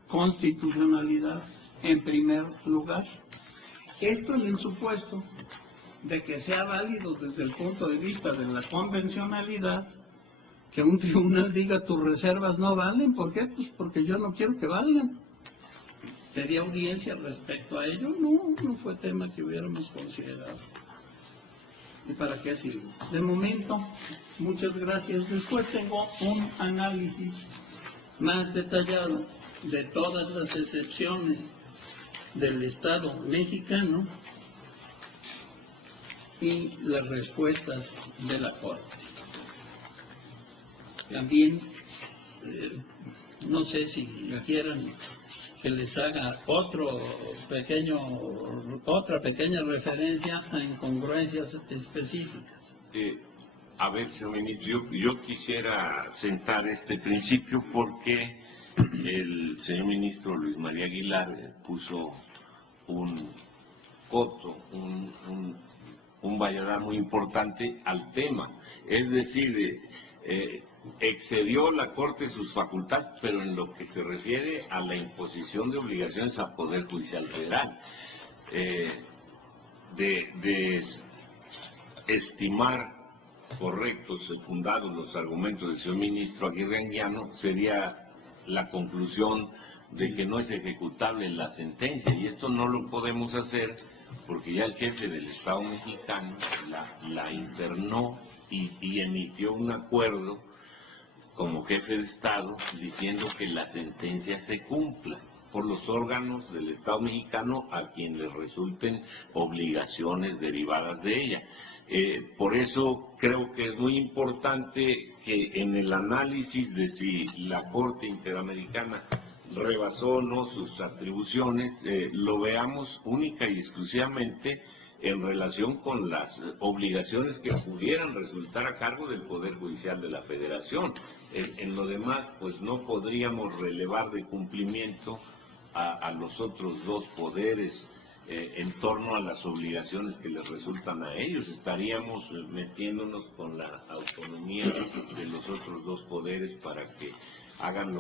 constitucionalidad en primer lugar? Esto en el supuesto de que sea válido desde el punto de vista de la convencionalidad, que un tribunal diga tus reservas no valen. ¿Por qué? Pues porque yo no quiero que valgan. ¿Pedí audiencia respecto a ello? No fue tema que hubiéramos considerado. ¿Y para qué sirve? De momento, muchas gracias. Después tengo un análisis más detallado de todas las excepciones del Estado mexicano y las respuestas de la Corte. También, no sé si quieran que les haga otra pequeña referencia a incongruencias específicas. A ver, señor ministro, yo quisiera sentar este principio porque el señor ministro Luis María Aguilar puso un coto, un valladar muy importante al tema. Es decir, excedió la Corte sus facultades, pero en lo que se refiere a la imposición de obligaciones al Poder Judicial Federal, de estimar correctos, fundados los argumentos del señor ministro Aguirre Anguiano, sería la conclusión de que no es ejecutable la sentencia, y esto no lo podemos hacer porque ya el jefe del Estado mexicano la internó y emitió un acuerdo como jefe de Estado diciendo que la sentencia se cumpla por los órganos del Estado mexicano a quien les resulten obligaciones derivadas de ella. Por eso creo que es muy importante que en el análisis de si la Corte Interamericana rebasó o no sus atribuciones, lo veamos única y exclusivamente en relación con las obligaciones que pudieran resultar a cargo del Poder Judicial de la Federación. En lo demás, pues no podríamos relevar de cumplimiento a los otros dos poderes en torno a las obligaciones que les resultan a ellos. Estaríamos metiéndonos con la autonomía de los otros dos poderes para que hagan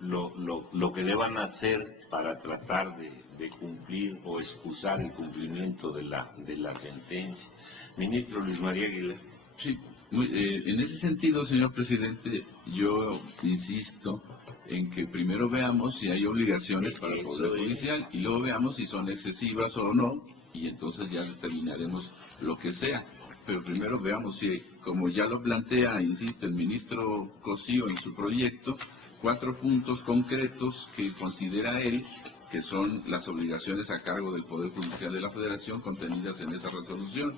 lo que deban hacer para tratar de cumplir o excusar el cumplimiento de la sentencia. Ministro Luis María Aguilar. Sí, en ese sentido, señor presidente, yo insisto en que primero veamos si hay obligaciones para el Poder Judicial y luego veamos si son excesivas o no, y entonces ya determinaremos lo que sea. Pero primero veamos si, como ya lo plantea, insisto, el ministro Cosío en su proyecto, 4 puntos concretos que considera él que son las obligaciones a cargo del Poder Judicial de la Federación contenidas en esa resolución.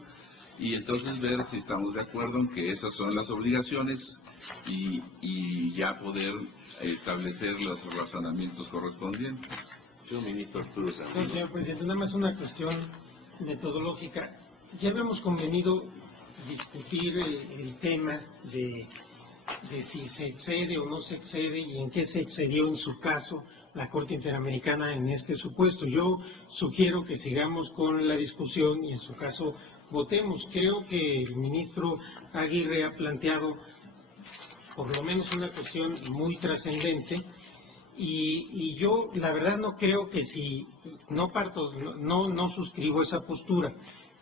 Y entonces ver si estamos de acuerdo en que esas son las obligaciones y ya poder establecer los razonamientos correspondientes. Señor ministro Arturo Sandino. No, señor presidente, nada más una cuestión metodológica. Ya habíamos convenido discutir el tema de si se excede o no se excede y en qué se excedió en su caso la Corte Interamericana en este supuesto. Yo sugiero que sigamos con la discusión y en su caso votemos. Creo que el ministro Aguirre ha planteado por lo menos una cuestión muy trascendente y yo la verdad no creo que si no suscribo esa postura,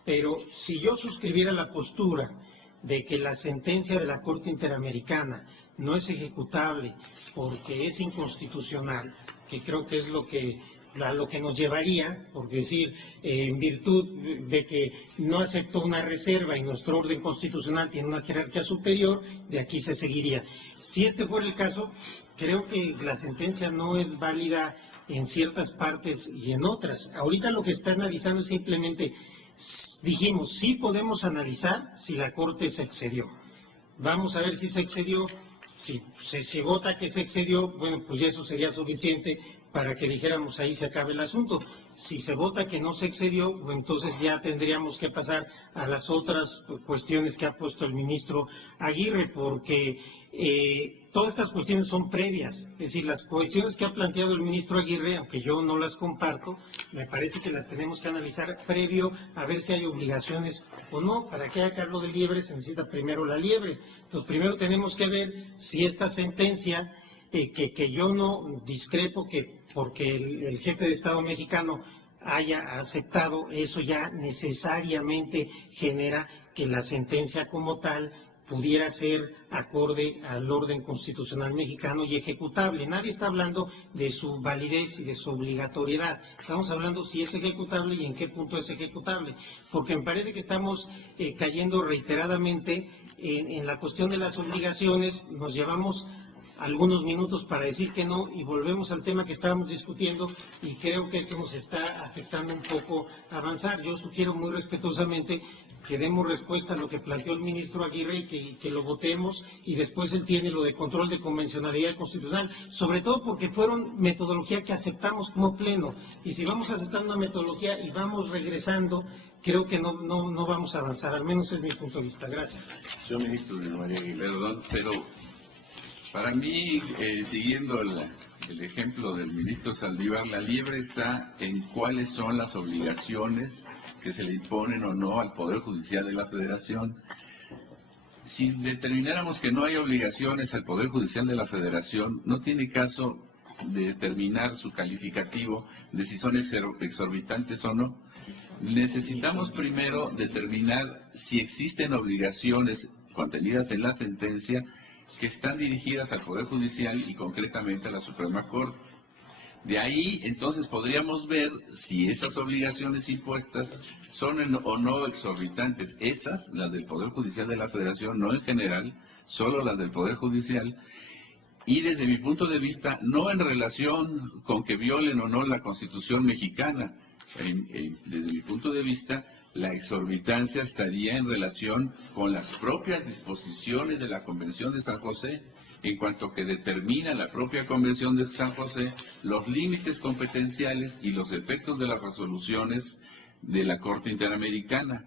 pero si yo suscribiera la postura de que la sentencia de la Corte Interamericana no es ejecutable porque es inconstitucional, que creo que es a lo que nos llevaría, por decir, en virtud de que no aceptó una reserva y nuestro orden constitucional tiene una jerarquía superior, de aquí se seguiría. Si este fuera el caso, creo que la sentencia no es válida en ciertas partes y en otras. Ahorita lo que está analizando es simplemente, dijimos, sí podemos analizar si la Corte se excedió. Vamos a ver si se excedió. Si se vota que se excedió, bueno, pues ya eso sería suficiente para que dijéramos ahí se acabe el asunto. Si se vota que no se excedió, bueno, entonces ya tendríamos que pasar a las otras cuestiones que ha puesto el ministro Aguirre, porque todas estas cuestiones son previas. Es decir, las cuestiones que ha planteado el ministro Aguirre, aunque yo no las comparto, me parece que las tenemos que analizar previo a ver si hay obligaciones o no. Para que haya cargo de liebre se necesita primero la liebre. Entonces primero tenemos que ver si esta sentencia, que yo no discrepo que porque el jefe de Estado mexicano haya aceptado, eso ya necesariamente genera que la sentencia como tal pudiera ser acorde al orden constitucional mexicano y ejecutable. Nadie está hablando de su validez y de su obligatoriedad. Estamos hablando si es ejecutable y en qué punto es ejecutable. Porque me parece que estamos cayendo reiteradamente en la cuestión de las obligaciones. Nos llevamos algunos minutos para decir que no y volvemos al tema que estábamos discutiendo y creo que esto nos está afectando un poco a avanzar. Yo sugiero muy respetuosamente que demos respuesta a lo que planteó el ministro Aguirre y que lo votemos y después él tiene lo de control de convencionalidad constitucional, sobre todo porque fueron metodología que aceptamos como pleno y si vamos aceptando una metodología y vamos regresando, creo que no vamos a avanzar, al menos es mi punto de vista. Gracias. Señor ministro Luis María Aguilar. Perdón, pero para mí, siguiendo el ejemplo del ministro Saldívar, la liebre está en cuáles son las obligaciones que se le imponen o no al Poder Judicial de la Federación. Si determináramos que no hay obligaciones al Poder Judicial de la Federación, no tiene caso de determinar su calificativo de si son exorbitantes o no. Necesitamos primero determinar si existen obligaciones contenidas en la sentencia que están dirigidas al Poder Judicial y concretamente a la Suprema Corte. De ahí, entonces, podríamos ver si esas obligaciones impuestas son o no exorbitantes. Esas, las del Poder Judicial de la Federación, no en general, solo las del Poder Judicial. Y desde mi punto de vista, no en relación con que violen o no la Constitución mexicana. Desde mi punto de vista, la exorbitancia estaría en relación con las propias disposiciones de la Convención de San José, en cuanto que determina la propia Convención de San José los límites competenciales y los efectos de las resoluciones de la Corte Interamericana,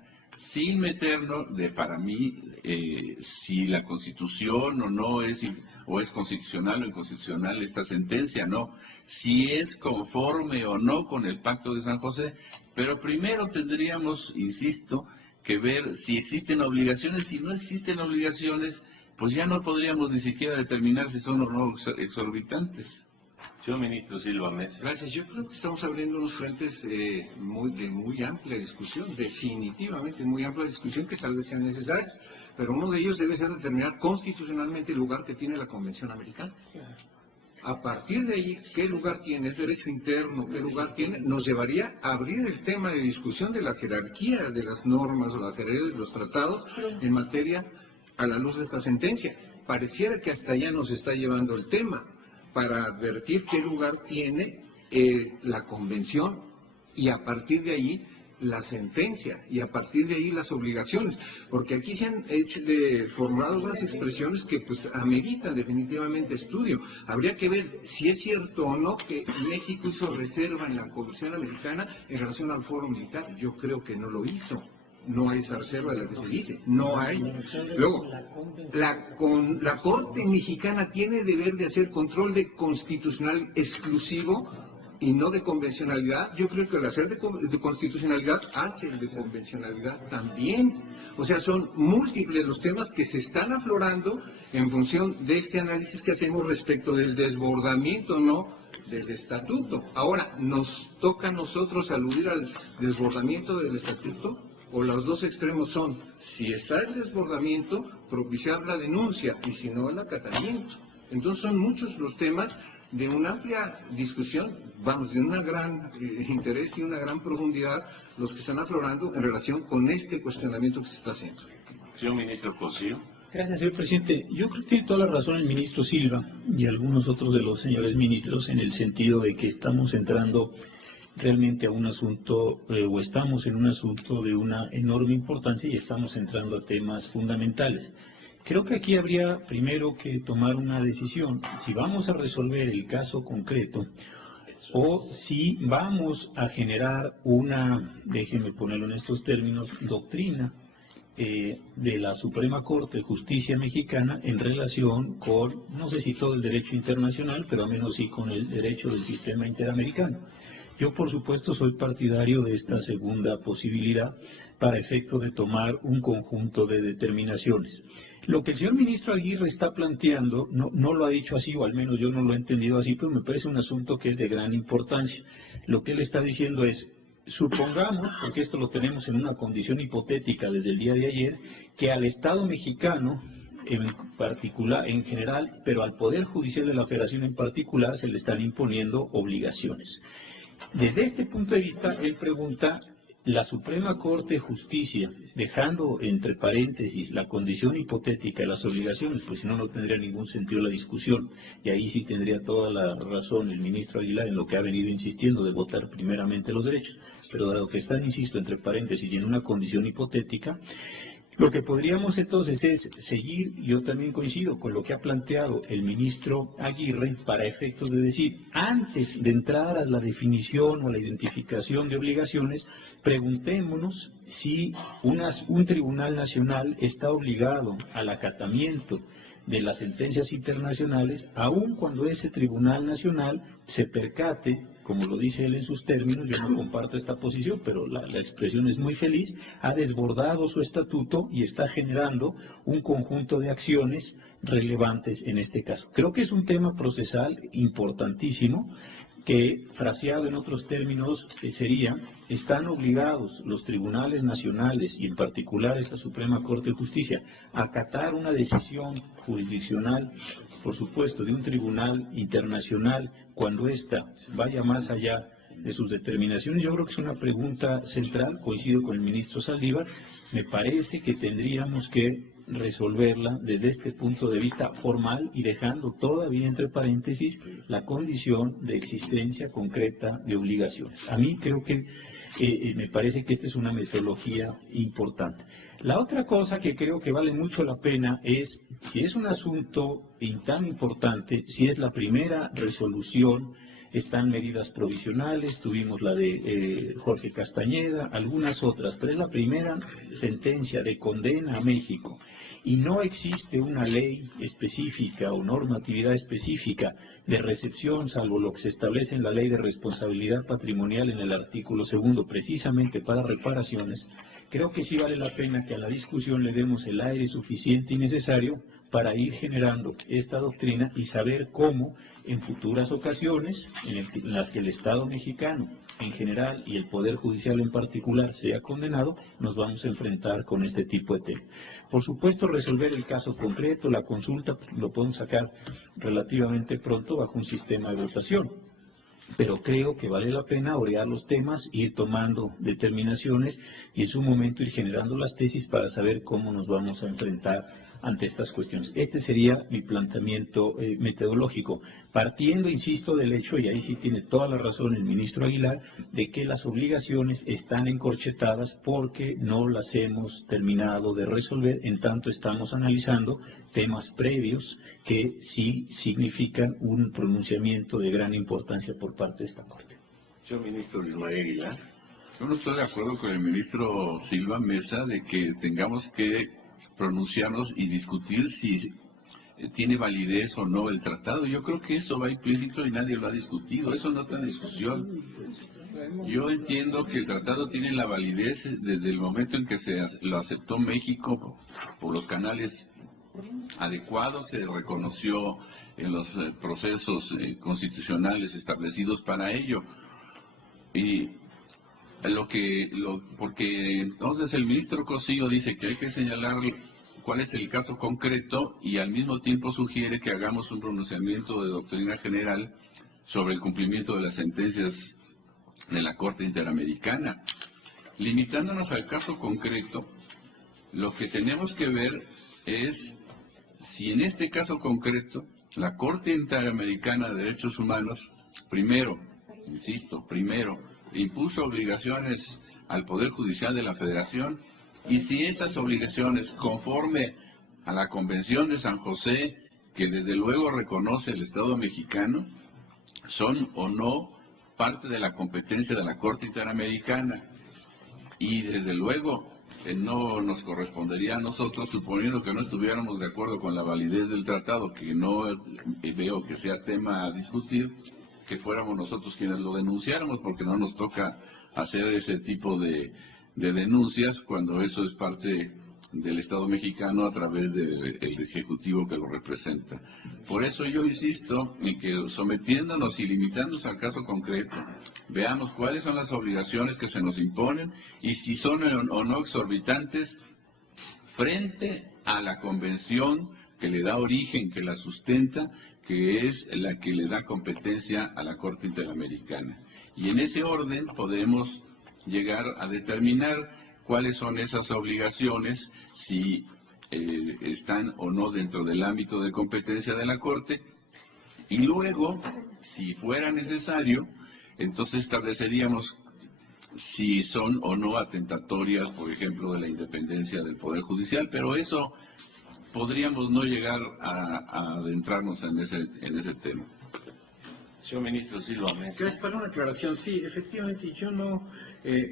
sin meternos para mí, si la Constitución o no es, o es constitucional o inconstitucional esta sentencia, no, si es conforme o no con el Pacto de San José, pero primero tendríamos, insisto, que ver si existen obligaciones. Si no existen obligaciones, pues ya no podríamos ni siquiera determinar si son o no exorbitantes. Señor Ministro Silva Mesa. Gracias. Yo creo que estamos abriendo unos frentes de muy amplia discusión, definitivamente muy amplia discusión que tal vez sea necesaria, pero uno de ellos debe ser determinar constitucionalmente el lugar que tiene la Convención Americana. A partir de ahí, ¿qué lugar tiene? ¿Es derecho interno? ¿Qué lugar tiene? Nos llevaría a abrir el tema de discusión de la jerarquía de las normas o la jerarquía de los tratados en materia a la luz de esta sentencia. Pareciera que hasta allá nos está llevando el tema, para advertir qué lugar tiene la Convención y a partir de ahí la sentencia y a partir de ahí las obligaciones, porque aquí se han formulado unas expresiones que pues ameritan definitivamente estudio. Habría que ver si es cierto o no que México hizo reserva en la Convención Americana en relación al foro militar. Yo creo que no lo hizo. No hay esa reserva de la que se dice, no hay. Luego, la Corte Mexicana tiene deber de hacer control de constitucional exclusivo y no de convencionalidad. Yo creo que al hacer de constitucionalidad hace el de convencionalidad también. O sea, son múltiples los temas que se están aflorando en función de este análisis que hacemos respecto del desbordamiento, ¿no?, del estatuto. Ahora, ¿nos toca a nosotros aludir al desbordamiento del estatuto? O los dos extremos son, si está el desbordamiento, propiciar la denuncia, y si no, el acatamiento. Entonces son muchos los temas de una amplia discusión, vamos, de un gran interés y una gran profundidad, los que están aflorando en relación con este cuestionamiento que se está haciendo. Señor Ministro Cosío. Gracias, señor presidente. Yo creo que tiene toda la razón el ministro Silva y algunos otros de los señores ministros en el sentido de que estamos entrando realmente a un asunto, o estamos en un asunto de una enorme importancia y estamos entrando a temas fundamentales. Creo que aquí habría primero que tomar una decisión, si vamos a resolver el caso concreto o si vamos a generar una, déjenme ponerlo en estos términos, doctrina de la Suprema Corte de Justicia Mexicana en relación con, no sé si todo el derecho internacional, pero al menos sí con el derecho del sistema interamericano. Yo, por supuesto, soy partidario de esta segunda posibilidad para efecto de tomar un conjunto de determinaciones. Lo que el señor ministro Aguirre está planteando, no lo ha dicho así, o al menos yo no lo he entendido así, pero me parece un asunto que es de gran importancia. Lo que él está diciendo es, supongamos, porque esto lo tenemos en una condición hipotética desde el día de ayer, que al Estado mexicano en particular, en general, pero al Poder Judicial de la Federación en particular, se le están imponiendo obligaciones. Desde este punto de vista, él pregunta, la Suprema Corte de Justicia, dejando entre paréntesis la condición hipotética de las obligaciones, pues si no, no tendría ningún sentido la discusión, y ahí sí tendría toda la razón el ministro Aguilar en lo que ha venido insistiendo de votar primeramente los derechos, pero dado que están, insisto, entre paréntesis y en una condición hipotética, lo que podríamos entonces es seguir, yo también coincido con lo que ha planteado el ministro Aguirre, para efectos de decir, antes de entrar a la definición o a la identificación de obligaciones, preguntémonos si un tribunal nacional está obligado al acatamiento de las sentencias internacionales, aun cuando ese tribunal nacional se percate, como lo dice él en sus términos, yo no comparto esta posición, pero la expresión es muy feliz, ha desbordado su estatuto y está generando un conjunto de acciones relevantes en este caso. Creo que es un tema procesal importantísimo, que fraseado en otros términos sería, están obligados los tribunales nacionales y en particular esta Suprema Corte de Justicia a acatar una decisión jurisdiccional, por supuesto, de un tribunal internacional cuando ésta vaya más allá de sus determinaciones. Yo creo que es una pregunta central, coincido con el ministro Saldívar, me parece que tendríamos que resolverla desde este punto de vista formal y dejando todavía entre paréntesis la condición de existencia concreta de obligaciones. A mí creo que me parece que esta es una metodología importante. La otra cosa que creo que vale mucho la pena es, si es un asunto tan importante, si es la primera resolución, están medidas provisionales, tuvimos la de Jorge Castañeda, algunas otras, pero es la primera sentencia de condena a México y no existe una ley específica o normatividad específica de recepción, salvo lo que se establece en la Ley de Responsabilidad Patrimonial en el artículo 2, precisamente para reparaciones. Creo que sí vale la pena que a la discusión le demos el aire suficiente y necesario para ir generando esta doctrina y saber cómo en futuras ocasiones en las que el Estado mexicano en general y el Poder Judicial en particular sea condenado, nos vamos a enfrentar con este tipo de temas. Por supuesto, resolver el caso concreto, la consulta, lo podemos sacar relativamente pronto bajo un sistema de votación. Pero creo que vale la pena orear los temas, ir tomando determinaciones y en su momento ir generando las tesis para saber cómo nos vamos a enfrentar ante estas cuestiones. Este sería mi planteamiento metodológico, partiendo, insisto, del hecho, y ahí sí tiene toda la razón el ministro Aguilar, de que las obligaciones están encorchetadas porque no las hemos terminado de resolver, en tanto estamos analizando temas previos que sí significan un pronunciamiento de gran importancia por parte de esta Corte. Señor ministro Luis María Aguilar. Yo no estoy de acuerdo con el ministro Silva Mesa de que tengamos que pronunciarnos y discutir si tiene validez o no el tratado. Yo creo que eso va implícito y nadie lo ha discutido. Eso no está en discusión. Yo entiendo que el tratado tiene la validez desde el momento en que lo aceptó México por los canales adecuados, se reconoció en los procesos constitucionales establecidos para ello. Y porque entonces el ministro Cosío dice que hay que señalar cuál es el caso concreto y al mismo tiempo sugiere que hagamos un pronunciamiento de doctrina general sobre el cumplimiento de las sentencias de la Corte Interamericana. Limitándonos al caso concreto, lo que tenemos que ver es si en este caso concreto la Corte Interamericana de Derechos Humanos, primero, impuso obligaciones al Poder Judicial de la Federación y si esas obligaciones, conforme a la Convención de San José, que desde luego reconoce el Estado mexicano, son o no parte de la competencia de la Corte Interamericana. Y desde luego no nos correspondería a nosotros, suponiendo que no estuviéramos de acuerdo con la validez del tratado, que no veo que sea tema a discutir, que fuéramos nosotros quienes lo denunciáramos, porque no nos toca hacer ese tipo de denuncias cuando eso es parte del Estado mexicano a través del Ejecutivo que lo representa. Por eso yo insisto en que sometiéndonos y limitándonos al caso concreto, veamos cuáles son las obligaciones que se nos imponen y si son o no exorbitantes frente a la convención que le da origen, que la sustenta, que es la que le da competencia a la Corte Interamericana. Y en ese orden podemos llegar a determinar cuáles son esas obligaciones, si están o no dentro del ámbito de competencia de la Corte, y luego, si fuera necesario, entonces estableceríamos si son o no atentatorias, por ejemplo, de la independencia del Poder Judicial, pero eso podríamos no llegar a adentrarnos en ese tema. Señor ministro Silva Mesa. Gracias. Para una aclaración, sí, efectivamente, yo no,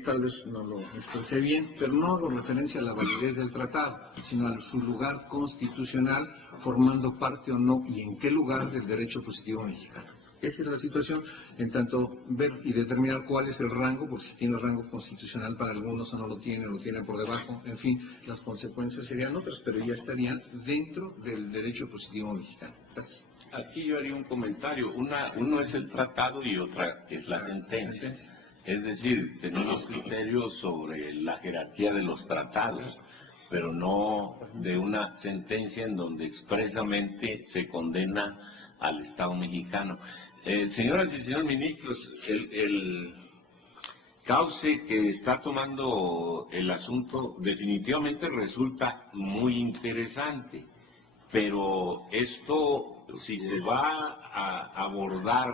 tal vez no lo expresé bien, pero no hago referencia a la validez del tratado, sino a su lugar constitucional, formando parte o no, y en qué lugar del derecho positivo mexicano. Esa es la situación, en tanto ver y determinar cuál es el rango, porque si tiene rango constitucional para algunos o no lo tienen por debajo, en fin, las consecuencias serían otras, pero ya estarían dentro del derecho positivo mexicano. Gracias. Aquí yo haría un comentario. Uno es el tratado y otra es la sentencia. Es decir, tenemos criterios sobre la jerarquía de los tratados, pero no de una sentencia en donde expresamente se condena al Estado mexicano. Señoras y señores ministros, el cauce que está tomando el asunto definitivamente resulta muy interesante, pero esto, si se va a abordar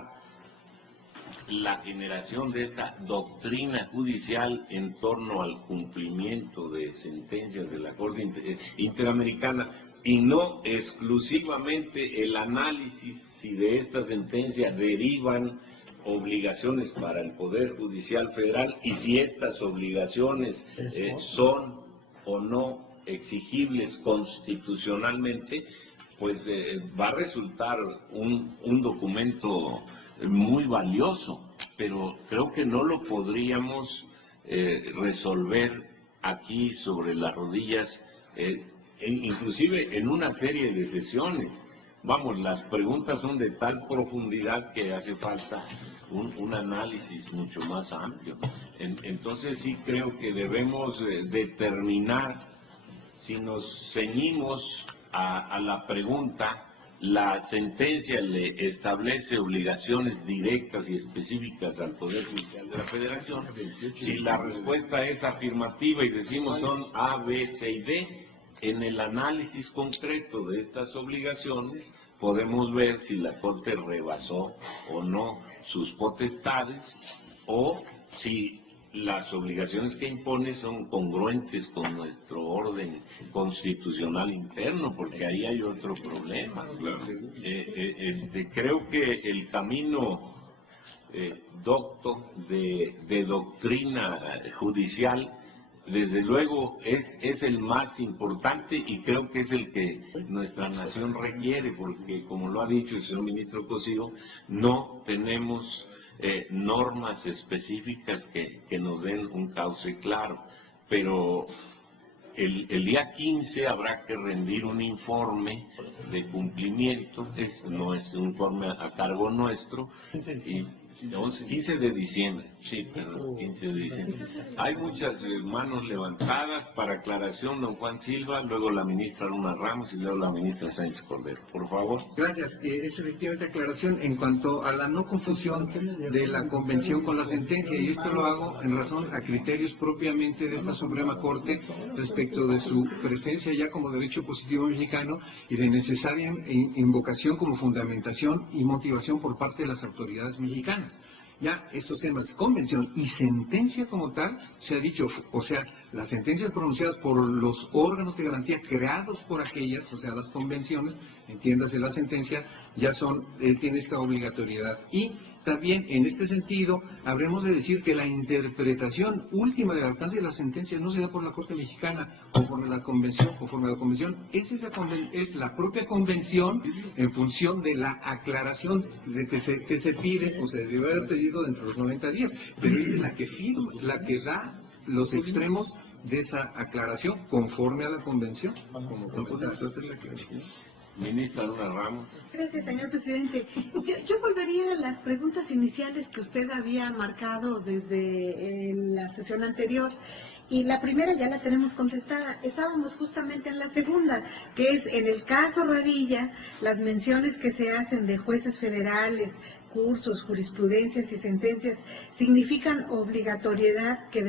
la generación de esta doctrina judicial en torno al cumplimiento de sentencias de la Corte Interamericana y no exclusivamente el análisis si de estas sentencias derivan obligaciones para el Poder Judicial Federal y si estas obligaciones son o no exigibles constitucionalmente, pues va a resultar un documento muy valioso, pero creo que no lo podríamos resolver aquí sobre las rodillas inclusive en una serie de sesiones. Vamos, las preguntas son de tal profundidad que hace falta un análisis mucho más amplio. Entonces sí creo que debemos determinar, si nos ceñimos a la pregunta, la sentencia le establece obligaciones directas y específicas al Poder Judicial de la Federación. Si la respuesta es afirmativa y decimos son A, B, C y D, en el análisis concreto de estas obligaciones podemos ver si la Corte rebasó o no sus potestades o si las obligaciones que impone son congruentes con nuestro orden constitucional interno, porque ahí hay otro problema. Creo que el camino docto de doctrina judicial, desde luego, es el más importante y creo que es el que nuestra nación requiere, porque, como lo ha dicho el señor ministro Cosío, no tenemos normas específicas que nos den un cauce claro. Pero el día 15 habrá que rendir un informe de cumplimiento, no es un informe a cargo nuestro, y 15 de diciembre, sí, perdón, 15 de diciembre. Hay muchas manos levantadas para aclaración, don Juan Silva, luego la ministra Luna Ramos y luego la ministra Sánchez Cordero. Por favor. Gracias. Es efectivamente aclaración en cuanto a la no confusión de la convención con la sentencia, y esto lo hago en razón a criterios propiamente de esta Suprema Corte respecto de su presencia ya como derecho positivo mexicano y de necesaria invocación como fundamentación y motivación por parte de las autoridades mexicanas. Ya estos temas, convención y sentencia como tal, se ha dicho, o sea, las sentencias pronunciadas por los órganos de garantía creados por aquellas, o sea, las convenciones, entiéndase la sentencia, ya tiene esta obligatoriedad. Y también, en este sentido, habremos de decir que la interpretación última del alcance de la sentencia no se da por la Corte Mexicana conforme a la Convención, es la propia Convención en función de la aclaración de que se pide o se debe haber pedido dentro de los 90 días, pero es la que da los extremos de esa aclaración conforme a la Convención. Ministra Luna Ramos. Gracias, señor presidente. Yo volvería a las preguntas iniciales que usted había marcado desde la sesión anterior. Y la primera ya la tenemos contestada. Estábamos justamente en la segunda, que es en el caso Radilla, las menciones que se hacen de jueces federales, cursos, jurisprudencias y sentencias significan obligatoriedad que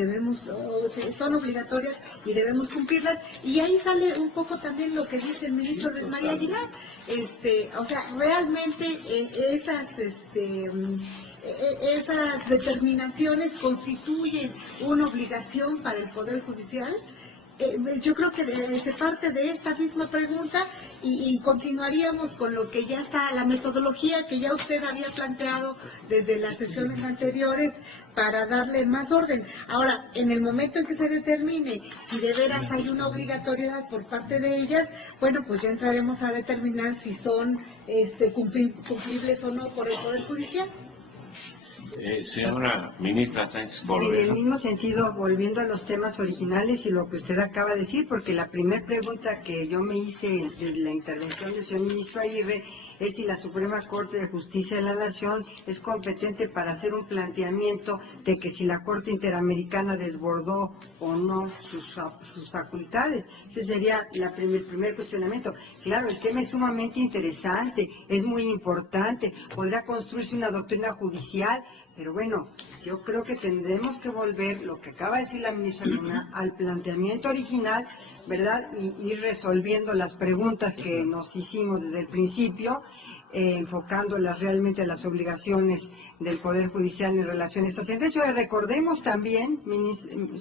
son obligatorias y debemos cumplirlas, y ahí sale un poco también lo que dice el ministro Luis María Aguilar, o sea, realmente esas determinaciones constituyen una obligación para el Poder Judicial. Yo creo que se parte de esta misma pregunta y continuaríamos con lo que ya está, la metodología que ya usted había planteado desde las sesiones anteriores para darle más orden. Ahora, en el momento en que se determine si de veras hay una obligatoriedad por parte de ellas, bueno, pues ya entraremos a determinar si son cumplibles o no por el Poder Judicial. Señora ministra Sánchez Cordero. En el mismo sentido, volviendo a los temas originales y lo que usted acaba de decir, porque la primera pregunta que yo me hice en la intervención del señor ministro Aguirre es si la Suprema Corte de Justicia de la Nación es competente para hacer un planteamiento de que si la Corte Interamericana desbordó o no sus facultades. Ese sería el primer cuestionamiento. Claro, el tema es sumamente interesante, es muy importante, podrá construirse una doctrina judicial, pero bueno, yo creo que tendremos que volver, lo que acaba de decir la ministra Luna, al planteamiento original, ¿verdad? Y ir resolviendo las preguntas que nos hicimos desde el principio, enfocándolas realmente a las obligaciones del Poder Judicial en relación a esta sentencia. Recordemos también,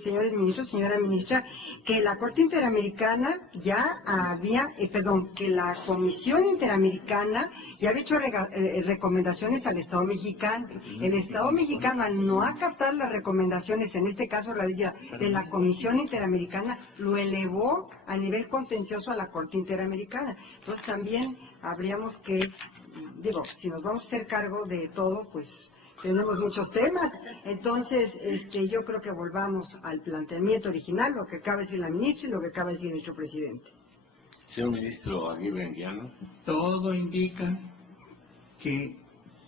señores ministros, señora ministra, que la Corte Interamericana ya había, que la Comisión Interamericana ya había hecho recomendaciones al Estado mexicano. El Estado mexicano, al no acatar las recomendaciones, en este caso de la Comisión Interamericana, lo elevó a nivel contencioso a la Corte Interamericana. Entonces también habríamos que, si nos vamos a hacer cargo de todo, pues tenemos muchos temas. Entonces, yo creo que volvamos al planteamiento original, lo que acaba de decir la ministra y lo que acaba de decir nuestro presidente. Señor ministro Aguirre Anguiano. Todo indica que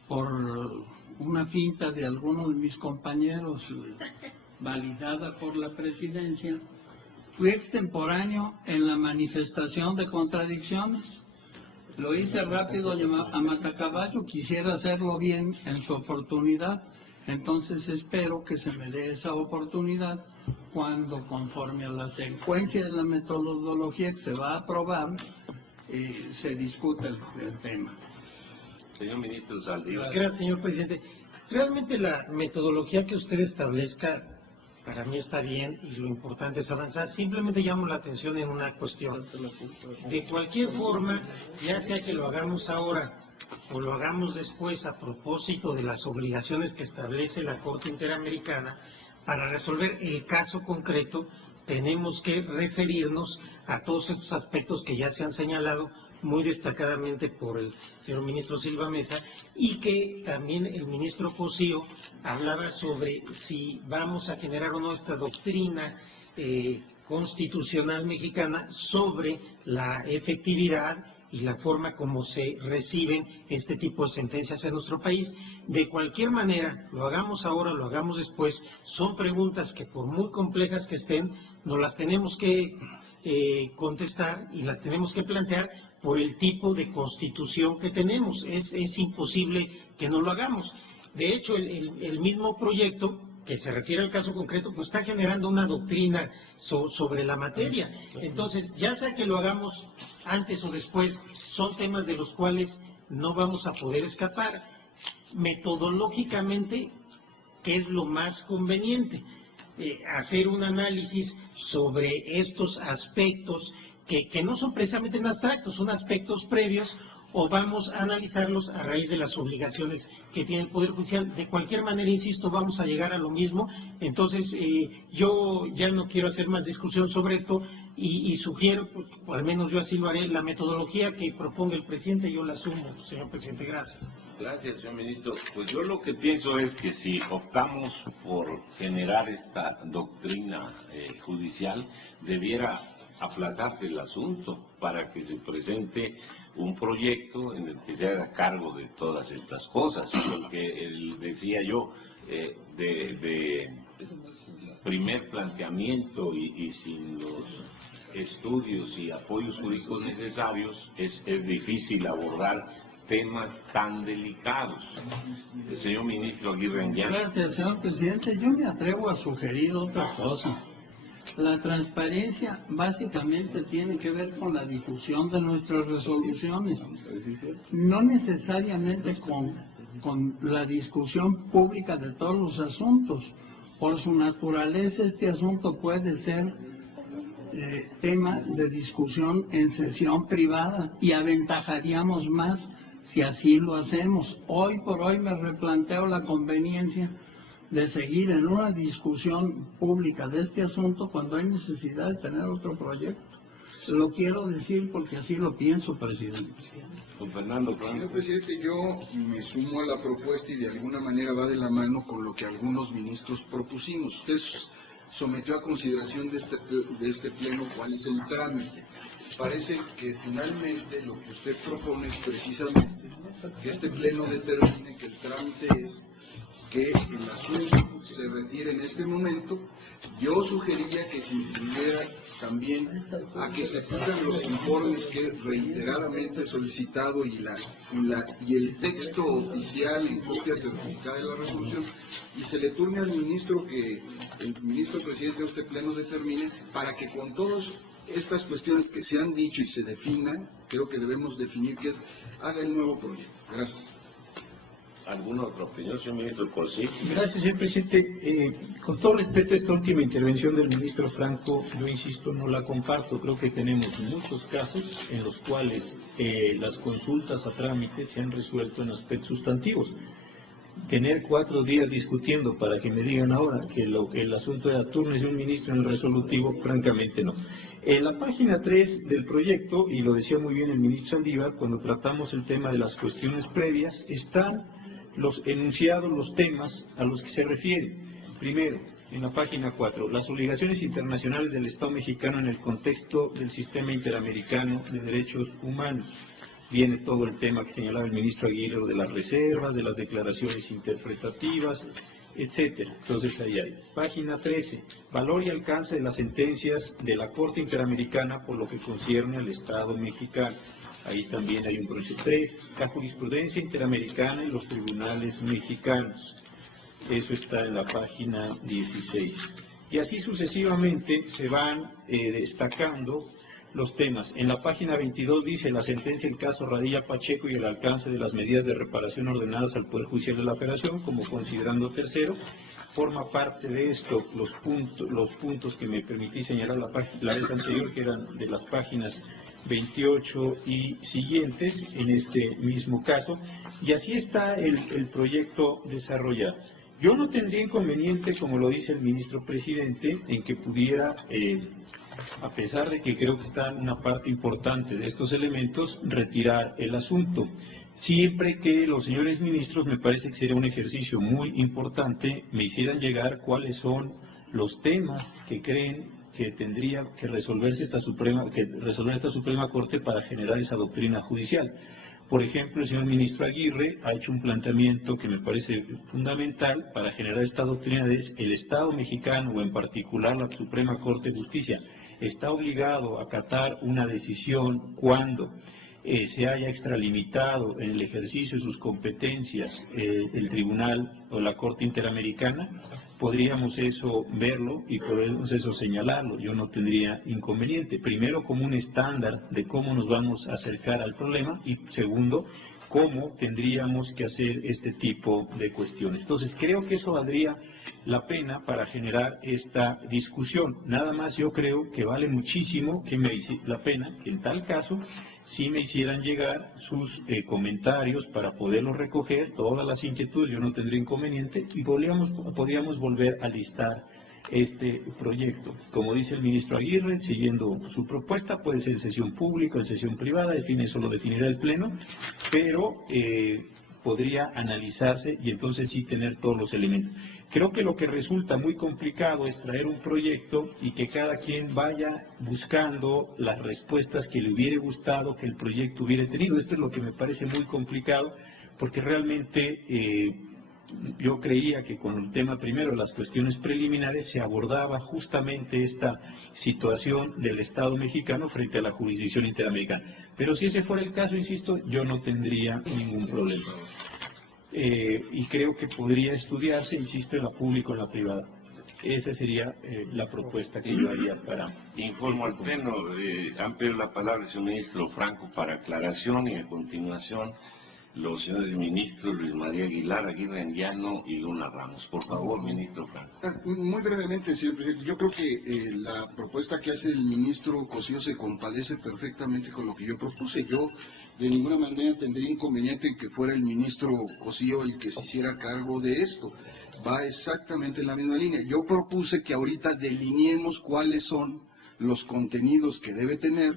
por una finta de algunos de mis compañeros, validada por la presidencia, fui extemporáneo en la manifestación de contradicciones. Lo hice rápido a matacaballo, quisiera hacerlo bien en su oportunidad, entonces espero que se me dé esa oportunidad cuando, conforme a la secuencia de la metodología que se va a aprobar, se discuta el tema. Señor ministro Saldívar. Gracias, señor presidente. Realmente la metodología que usted establezca para mí está bien y lo importante es avanzar. Simplemente llamo la atención en una cuestión. De cualquier forma, ya sea que lo hagamos ahora o lo hagamos después a propósito de las obligaciones que establece la Corte Interamericana, para resolver el caso concreto tenemos que referirnos a todos estos aspectos que ya se han señalado muy destacadamente por el señor ministro Silva Mesa, y que también el ministro Cosío hablaba sobre si vamos a generar o no esta doctrina constitucional mexicana sobre la efectividad y la forma como se reciben este tipo de sentencias en nuestro país. De cualquier manera, lo hagamos ahora, lo hagamos después, son preguntas que por muy complejas que estén, nos las tenemos que contestar y las tenemos que plantear por el tipo de constitución que tenemos. Es imposible que no lo hagamos. De hecho, el mismo proyecto que se refiere al caso concreto, pues está generando una doctrina sobre la materia. Entonces, ya sea que lo hagamos antes o después, son temas de los cuales no vamos a poder escapar. Metodológicamente, ¿qué es lo más conveniente? Hacer un análisis sobre estos aspectos que no son precisamente en abstractos, son aspectos previos, o vamos a analizarlos a raíz de las obligaciones que tiene el Poder Judicial. De cualquier manera, insisto, vamos a llegar a lo mismo. Entonces, yo ya no quiero hacer más discusión sobre esto y sugiero, pues, o al menos yo así lo haré, la metodología que proponga el presidente, yo la asumo, señor presidente. Gracias. Gracias, señor ministro. Pues yo lo que pienso es que si optamos por generar esta doctrina judicial, debiera aplazarse el asunto para que se presente un proyecto en el que se haga cargo de todas estas cosas, porque decía yo, de primer planteamiento y sin los estudios y apoyos jurídicos necesarios, es difícil abordar temas tan delicados. El señor ministro Aguirre Anguiano. Gracias, señor presidente. Yo me atrevo a sugerir otra cosa. La transparencia básicamente tiene que ver con la difusión de nuestras resoluciones, no necesariamente con la discusión pública de todos los asuntos. Por su naturaleza, este asunto puede ser tema de discusión en sesión privada y aventajaríamos más si así lo hacemos. Hoy por hoy me replanteo la conveniencia de seguir en una discusión pública de este asunto cuando hay necesidad de tener otro proyecto. Lo quiero decir porque así lo pienso, presidente. Don Fernando Franco. Señor presidente, yo me sumo a la propuesta y de alguna manera va de la mano con lo que algunos ministros propusimos. Usted sometió a consideración de este pleno cuál es el trámite. Parece que finalmente lo que usted propone es precisamente que este pleno determine que el trámite es que el asunto se retire en este momento. Yo sugería que se incluyera también a que se pidan los informes que reiteradamente he solicitado y el texto oficial en copia certificada de la resolución, y se le turne al ministro que el ministro presidente de este pleno determine, para que con todas estas cuestiones que se han dicho y se definan, creo que debemos definir que haga el nuevo proyecto. Gracias. ¿Alguna otra opinión, señor ministro Cosío? Gracias, señor presidente. Con todo respeto a esta última intervención del ministro Franco, yo insisto, no la comparto. Creo que tenemos muchos casos en los cuales las consultas a trámite se han resuelto en aspectos sustantivos. Tener 4 días discutiendo para que me digan ahora que el asunto era turno de un ministro en el resolutivo, francamente no. En la página 3 del proyecto, y lo decía muy bien el ministro Saldívar, cuando tratamos el tema de las cuestiones previas, están los enunciados, los temas a los que se refiere. Primero, En la página 4, las obligaciones internacionales del Estado mexicano en el contexto del sistema interamericano de derechos humanos. Viene todo el tema que señalaba el ministro Aguirre de las reservas, de las declaraciones interpretativas, etcétera. Entonces ahí hay. Página 13, valor y alcance de las sentencias de la Corte Interamericana por lo que concierne al Estado mexicano. Ahí también hay un proyecto. 3, la jurisprudencia interamericana y los tribunales mexicanos. Eso está en la página 16. Y así sucesivamente se van destacando los temas. En la página 22 dice la sentencia del caso Radilla Pacheco y el alcance de las medidas de reparación ordenadas al Poder Judicial de la Federación, como considerando tercero. Forma parte de esto los puntos que me permití señalar la vez anterior, que eran de las páginas 28 y siguientes en este mismo caso. Y así está el proyecto desarrollado. Yo no tendría inconveniente, como lo dice el ministro presidente, en que pudiera, a pesar de que creo que está una parte importante de estos elementos, retirar el asunto. Siempre que los señores ministros, me parece que sería un ejercicio muy importante, me hicieran llegar cuáles son los temas que creen que tendría que resolverse esta Suprema Corte para generar esa doctrina judicial. Por ejemplo, el señor ministro Aguirre ha hecho un planteamiento que me parece fundamental para generar esta doctrina, es el Estado mexicano, o en particular la Suprema Corte de Justicia, está obligado a acatar una decisión cuando se haya extralimitado en el ejercicio de sus competencias el Tribunal o la Corte Interamericana. Podríamos eso verlo y podemos eso señalarlo, yo no tendría inconveniente. Primero, como un estándar de cómo nos vamos a acercar al problema, y segundo, cómo tendríamos que hacer este tipo de cuestiones. Entonces, creo que eso valdría la pena para generar esta discusión. Nada más yo creo que vale muchísimo la pena que en tal caso si me hicieran llegar sus comentarios para poderlos recoger, todas las inquietudes, yo no tendría inconveniente, y podríamos volver a listar este proyecto. Como dice el ministro Aguirre, siguiendo su propuesta, puede ser en sesión pública o en sesión privada, eso lo definirá el Pleno, pero podría analizarse y entonces sí tener todos los elementos. Creo que lo que resulta muy complicado es traer un proyecto y que cada quien vaya buscando las respuestas que le hubiera gustado que el proyecto hubiera tenido. Esto es lo que me parece muy complicado, porque realmente yo creía que con el tema primero, las cuestiones preliminares, se abordaba justamente esta situación del Estado mexicano frente a la jurisdicción interamericana. Pero si ese fuera el caso, insisto, yo no tendría ningún problema. Y creo que podría estudiarse, insisto, en la pública o en la privada. Esa sería la propuesta que yo haría para... Informo al Pleno, han pedido la palabra el señor ministro Franco para aclaración, y a continuación los señores ministros Luis María Aguilar, Aguirre Anguiano y Luna Ramos. Por favor, ministro Franco. Muy brevemente, señor presidente, yo creo que la propuesta que hace el ministro Cosío se compadece perfectamente con lo que yo propuse. Yo de ninguna manera tendría inconveniente en que fuera el ministro Cosío el que se hiciera cargo de esto. Va exactamente en la misma línea. Yo propuse que ahorita delineemos cuáles son los contenidos que debe tener,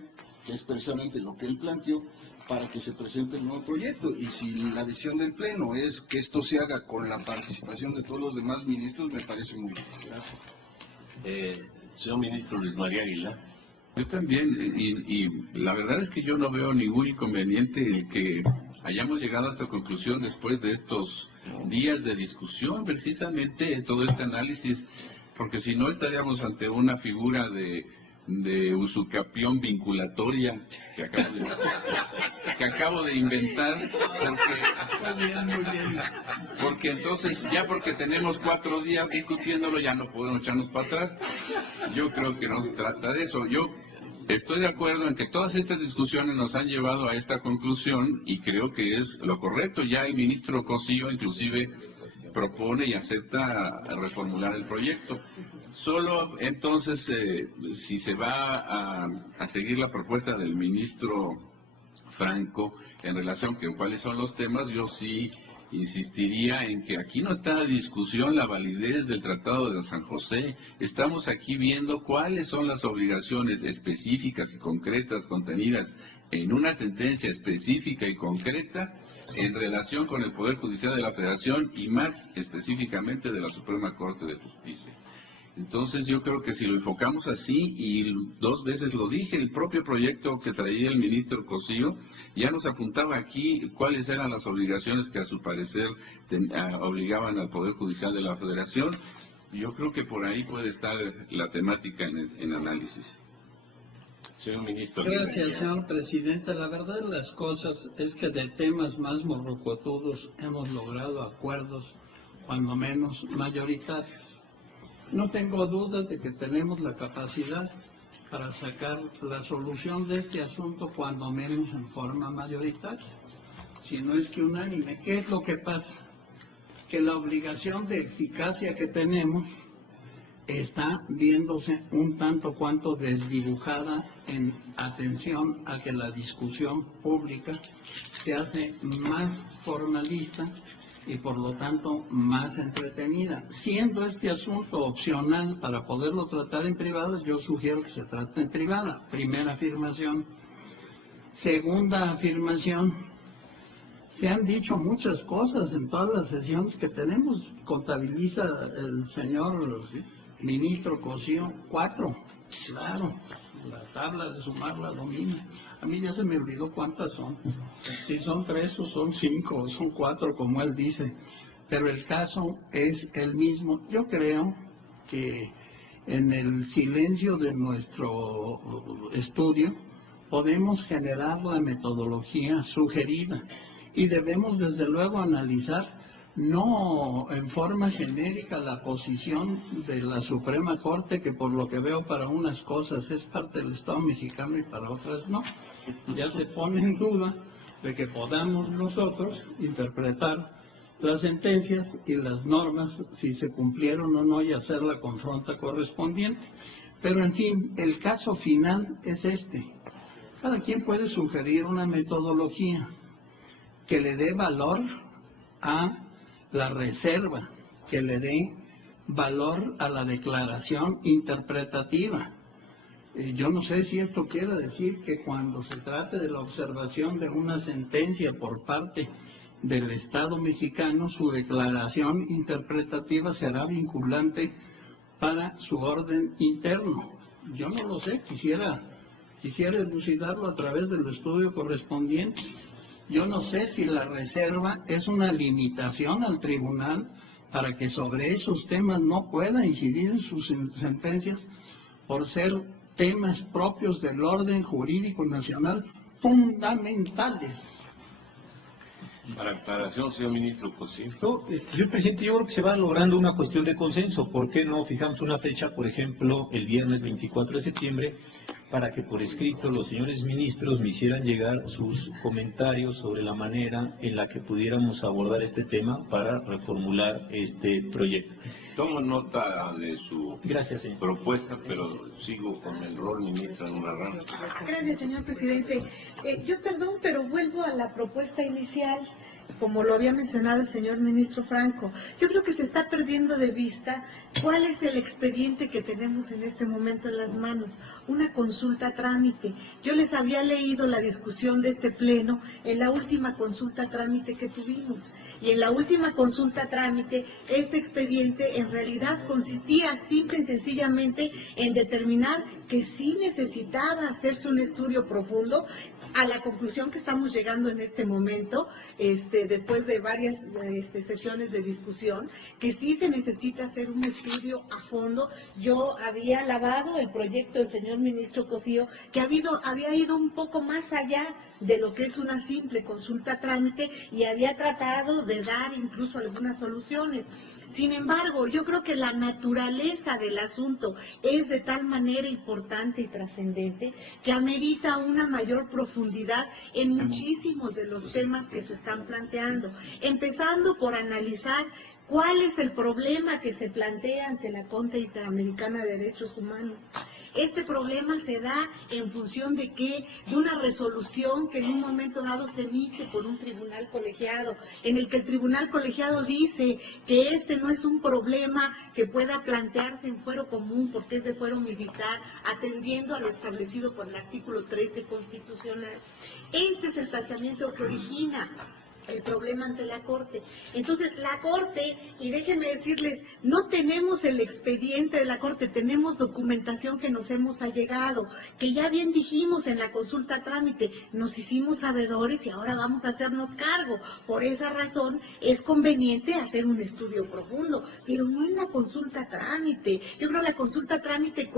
que es precisamente lo que él planteó, para que se presente el nuevo proyecto. Y si la decisión del Pleno es que esto se haga con la participación de todos los demás ministros, me parece muy bien. Gracias. Señor ministro Luis María Aguilar. Yo también, y la verdad es que yo no veo ningún inconveniente en que hayamos llegado a esta conclusión después de estos días de discusión, precisamente en todo este análisis, porque si no estaríamos ante una figura de usucapión vinculatoria que acabo de inventar, porque entonces ya porque tenemos 4 días discutiéndolo ya no podemos echarnos para atrás. Yo creo que no se trata de eso. Yo estoy de acuerdo en que todas estas discusiones nos han llevado a esta conclusión y creo que es lo correcto. Ya el ministro Cosío inclusive propone y acepta reformular el proyecto. Solo entonces, si se va a seguir la propuesta del ministro Franco en relación con cuáles son los temas, yo sí insistiría en que aquí no está a discusión la validez del Tratado de San José. Estamos aquí viendo cuáles son las obligaciones específicas y concretas contenidas en una sentencia específica y concreta en relación con el Poder Judicial de la Federación y más específicamente de la Suprema Corte de Justicia. Entonces yo creo que si lo enfocamos así, y 2 veces lo dije, el propio proyecto que traía el ministro Cosío ya nos apuntaba aquí cuáles eran las obligaciones que a su parecer obligaban al Poder Judicial de la Federación. Yo creo que por ahí puede estar la temática en análisis. Señor ministro. Gracias, señor presidente. La verdad de las cosas es que de temas más morrocotudos hemos logrado acuerdos, cuando menos mayoritarios. No tengo dudas de que tenemos la capacidad para sacar la solución de este asunto, cuando menos en forma mayoritaria, si no es que unánime. ¿Qué es lo que pasa? Que la obligación de eficacia que tenemos está viéndose un tanto cuanto desdibujada en atención a que la discusión pública se hace más formalista y por lo tanto más entretenida. Siendo este asunto opcional para poderlo tratar en privado, yo sugiero que se trate en privada. Primera afirmación. Segunda afirmación. Se han dicho muchas cosas en todas las sesiones que tenemos. Contabiliza el señor ministro Cosío 4. Claro, la tabla de sumar la domina. A mí ya se me olvidó cuántas son. Si son 3 o son 5 o son 4, como él dice. Pero el caso es el mismo. Yo creo que en el silencio de nuestro estudio podemos generar la metodología sugerida y debemos desde luego analizar no en forma genérica la posición de la Suprema Corte, que por lo que veo para unas cosas es parte del Estado mexicano y para otras no. Ya se pone en duda de que podamos nosotros interpretar las sentencias y las normas, si se cumplieron o no, y hacer la confronta correspondiente. Pero en fin, el caso final es este. Cada quien puede sugerir una metodología que le dé valor a la reserva, que le dé valor a la declaración interpretativa. Yo no sé si esto quiere decir que cuando se trate de la observación de una sentencia por parte del Estado mexicano, su declaración interpretativa será vinculante para su orden interno. Yo no lo sé, quisiera elucidarlo a través del estudio correspondiente. Yo no sé si la reserva es una limitación al tribunal para que sobre esos temas no pueda incidir en sus sentencias por ser temas propios del orden jurídico nacional fundamentales. Para aclaración, señor ministro Cosío. Señor presidente, yo creo que se va logrando una cuestión de consenso. ¿Por qué no fijamos una fecha, por ejemplo, el viernes 24 de septiembre, para que por escrito los señores ministros me hicieran llegar sus comentarios sobre la manera en la que pudiéramos abordar este tema para reformular este proyecto? Tomo nota de su propuesta, pero sigo con el rol, ministra Nurarán. Gracias, señor presidente. Yo perdón, pero vuelvo a la propuesta inicial, como lo había mencionado el señor ministro Franco. Yo creo que se está perdiendo de vista cuál es el expediente que tenemos en este momento en las manos, una consulta a trámite. Yo les había leído la discusión de este pleno en la última consulta a trámite que tuvimos. Y en la última consulta a trámite, este expediente en realidad consistía simple y sencillamente en determinar que sí necesitaba hacerse un estudio profundo, a la conclusión que estamos llegando en este momento, después de varias sesiones de discusión, que sí se necesita hacer un estudio a fondo. Yo había alabado el proyecto del señor ministro Cosío, que había ido un poco más allá de lo que es una simple consulta a trámite y había tratado de dar incluso algunas soluciones. Sin embargo, yo creo que la naturaleza del asunto es de tal manera importante y trascendente que amerita una mayor profundidad en muchísimos de los temas que se están planteando, empezando por analizar cuál es el problema que se plantea ante la Corte Interamericana de Derechos Humanos. Este problema se da en función de una resolución que en un momento dado se emite por un tribunal colegiado, en el que el tribunal colegiado dice que este no es un problema que pueda plantearse en fuero común porque es de fuero militar, atendiendo a lo establecido por el artículo 13 constitucional. Este es el planteamiento que origina el problema ante la Corte. Entonces, la Corte, y déjenme decirles, no tenemos el expediente de la Corte, tenemos documentación que nos hemos allegado, que ya bien dijimos en la consulta a trámite, nos hicimos sabedores y ahora vamos a hacernos cargo. Por esa razón, es conveniente hacer un estudio profundo, pero no en la consulta a trámite. Yo creo que la consulta a trámite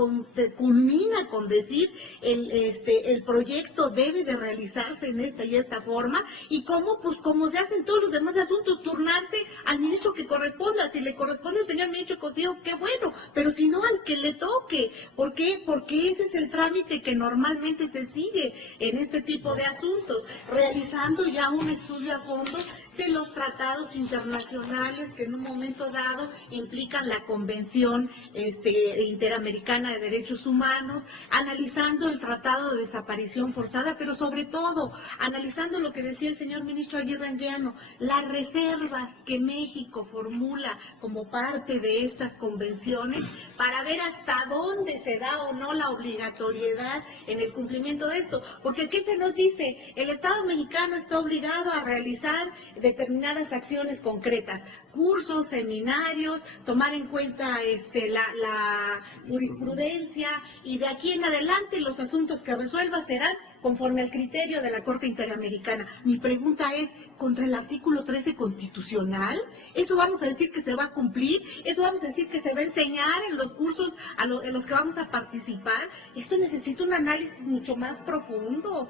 culmina con decir el proyecto debe de realizarse en esta y esta forma, y cómo, pues como se hacen todos los demás asuntos, turnarse al ministro que corresponda. Si le corresponde al señor ministro Cosío, qué bueno, pero si no, al que le toque. ¿Por qué? Porque ese es el trámite que normalmente se sigue en este tipo de asuntos, realizando ya un estudio a fondo de los tratados internacionales que en un momento dado implican la Convención Interamericana de Derechos Humanos, analizando el Tratado de Desaparición Forzada, pero sobre todo analizando lo que decía el señor ministro Aguirre Anguiano, las reservas que México formula como parte de estas convenciones para ver hasta dónde se da o no la obligatoriedad en el cumplimiento de esto. Porque ¿qué se nos dice? El Estado mexicano está obligado a realizar determinadas acciones concretas, cursos, seminarios, tomar en cuenta la jurisprudencia, y de aquí en adelante los asuntos que resuelva serán conforme al criterio de la Corte Interamericana. Mi pregunta es, ¿contra el artículo 13 constitucional? ¿Eso vamos a decir que se va a cumplir? ¿Eso vamos a decir que se va a enseñar en los cursos en los que vamos a participar? Esto necesita un análisis mucho más profundo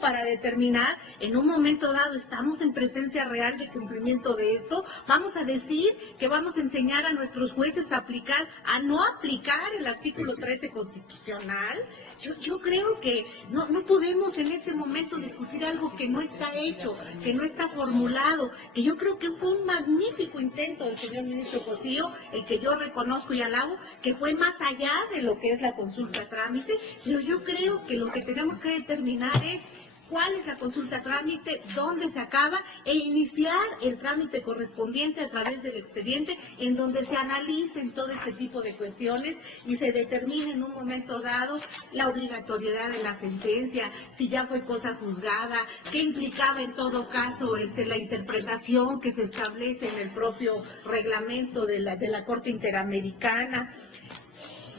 para determinar, en un momento dado, ¿estamos en presencia real de cumplimiento de esto? ¿Vamos a decir que vamos a enseñar a nuestros jueces a no aplicar el artículo 13 constitucional? Yo creo que no podemos en este momento discutir algo que no está hecho, que no está formulado, que yo creo que fue un magnífico intento del señor ministro Cosío, el que yo reconozco y alabo, que fue más allá de lo que es la consulta a trámite, pero yo creo que lo que tenemos que determinar es cuál es la consulta a trámite, dónde se acaba, e iniciar el trámite correspondiente a través del expediente, en donde se analicen todo este tipo de cuestiones y se determine en un momento dado la obligatoriedad de la sentencia, si ya fue cosa juzgada, qué implicaba en todo caso la interpretación que se establece en el propio reglamento de la Corte Interamericana.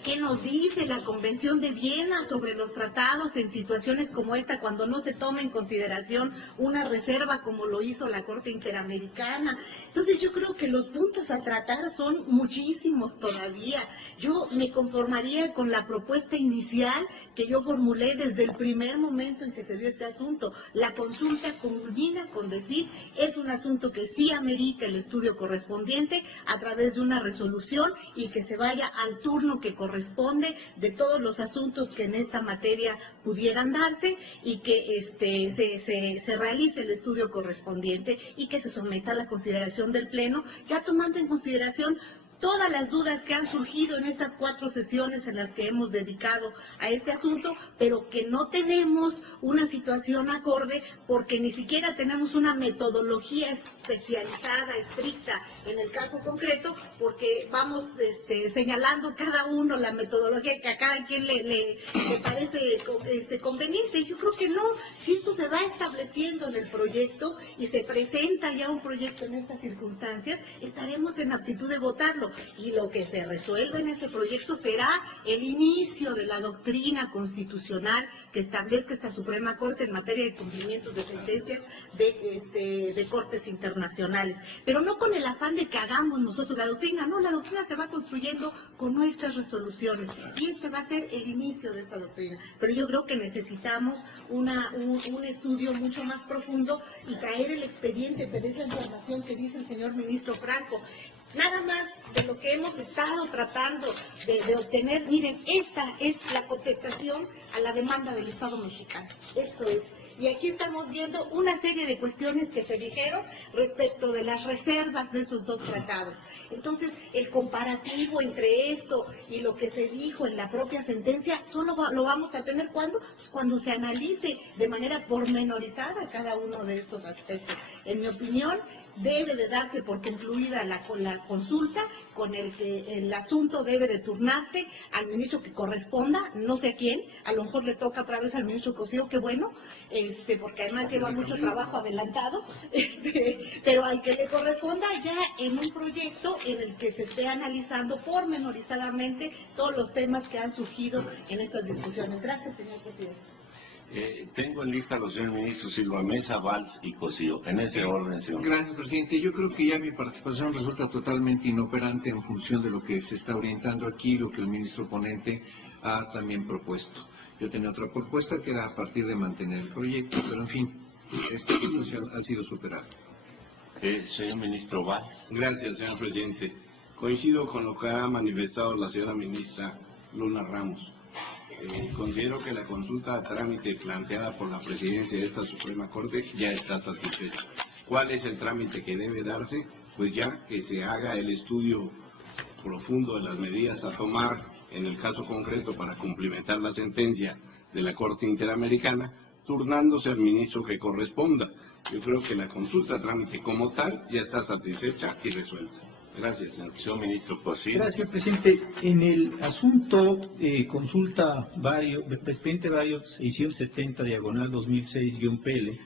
¿Qué nos dice la Convención de Viena sobre los tratados en situaciones como esta, cuando no se toma en consideración una reserva como lo hizo la Corte Interamericana? Entonces yo creo que los puntos a tratar son muchísimos todavía. Yo me conformaría con la propuesta inicial que yo formulé desde el primer momento en que se dio este asunto. La consulta culmina con decir, es un asunto que sí amerita el estudio correspondiente a través de una resolución, y que se vaya al turno que corresponde de todos los asuntos que en esta materia pudieran darse, y que se realice el estudio correspondiente y que se someta a la consideración del Pleno, ya tomando en consideración todas las dudas que han surgido en estas 4 sesiones en las que hemos dedicado a este asunto, pero que no tenemos una situación acorde, porque ni siquiera tenemos una metodología especializada, estricta en el caso concreto, porque vamos señalando cada uno la metodología que a cada quien le parece conveniente. Yo creo que no, si esto se va estableciendo en el proyecto y se presenta ya un proyecto en estas circunstancias, estaremos en aptitud de votarlo, y lo que se resuelve en ese proyecto será el inicio de la doctrina constitucional que establezca esta Suprema Corte en materia de cumplimientos de sentencias de cortes internacionales, pero no con el afán de que hagamos nosotros la doctrina. No, la doctrina se va construyendo con nuestras resoluciones, y este va a ser el inicio de esta doctrina, pero yo creo que necesitamos un estudio mucho más profundo y traer el expediente, pero es la información que dice el señor ministro Franco. Nada más de lo que hemos estado tratando de obtener. Miren, esta es la contestación a la demanda del Estado mexicano. Esto es. Y aquí estamos viendo una serie de cuestiones que se dijeron respecto de las reservas de esos 2 tratados. Entonces, el comparativo entre esto y lo que se dijo en la propia sentencia, solo lo vamos a tener cuando se analice de manera pormenorizada cada uno de estos aspectos. En mi opinión, debe de darse por concluida la consulta, con el que el asunto debe de turnarse al ministro que corresponda, no sé a quién, a lo mejor le toca otra vez al ministro Cosío, qué bueno, porque además lleva mucho trabajo adelantado, pero al que le corresponda ya en un proyecto en el que se esté analizando pormenorizadamente todos los temas que han surgido en estas discusiones. Gracias, señor presidente. Tengo en lista a los señores ministros Silva Mesa, Valls y Cosío. En ese orden, señor. Gracias, presidente. Yo creo que ya mi participación resulta totalmente inoperante en función de lo que se está orientando aquí, lo que el ministro ponente ha también propuesto. Yo tenía otra propuesta que era a partir de mantener el proyecto, pero en fin, esta situación ha sido superada. Señor ministro Valls. Gracias, señor presidente. Coincido con lo que ha manifestado la señora ministra Luna Ramos. Considero que la consulta a trámite planteada por la presidencia de esta Suprema Corte ya está satisfecha. ¿Cuál es el trámite que debe darse? Pues ya que se haga el estudio profundo de las medidas a tomar en el caso concreto para cumplimentar la sentencia de la Corte Interamericana, turnándose al ministro que corresponda. Yo creo que la consulta a trámite como tal ya está satisfecha y resuelta. Gracias, señor ministro. Gracias, presidente. En el asunto consulta expediente varios 670/2006-PL,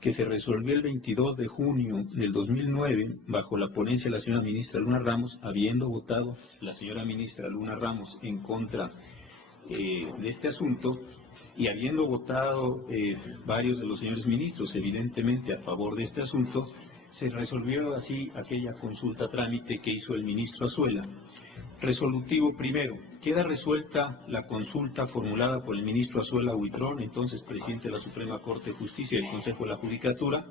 que se resolvió el 22 de junio del 2009 bajo la ponencia de la señora ministra Luna Ramos, habiendo votado la señora ministra Luna Ramos en contra de este asunto y habiendo votado varios de los señores ministros evidentemente a favor de este asunto, se resolvió así aquella consulta a trámite que hizo el ministro Azuela. Resolutivo primero, queda resuelta la consulta formulada por el ministro Azuela Huitrón, entonces presidente de la Suprema Corte de Justicia y del Consejo de la Judicatura,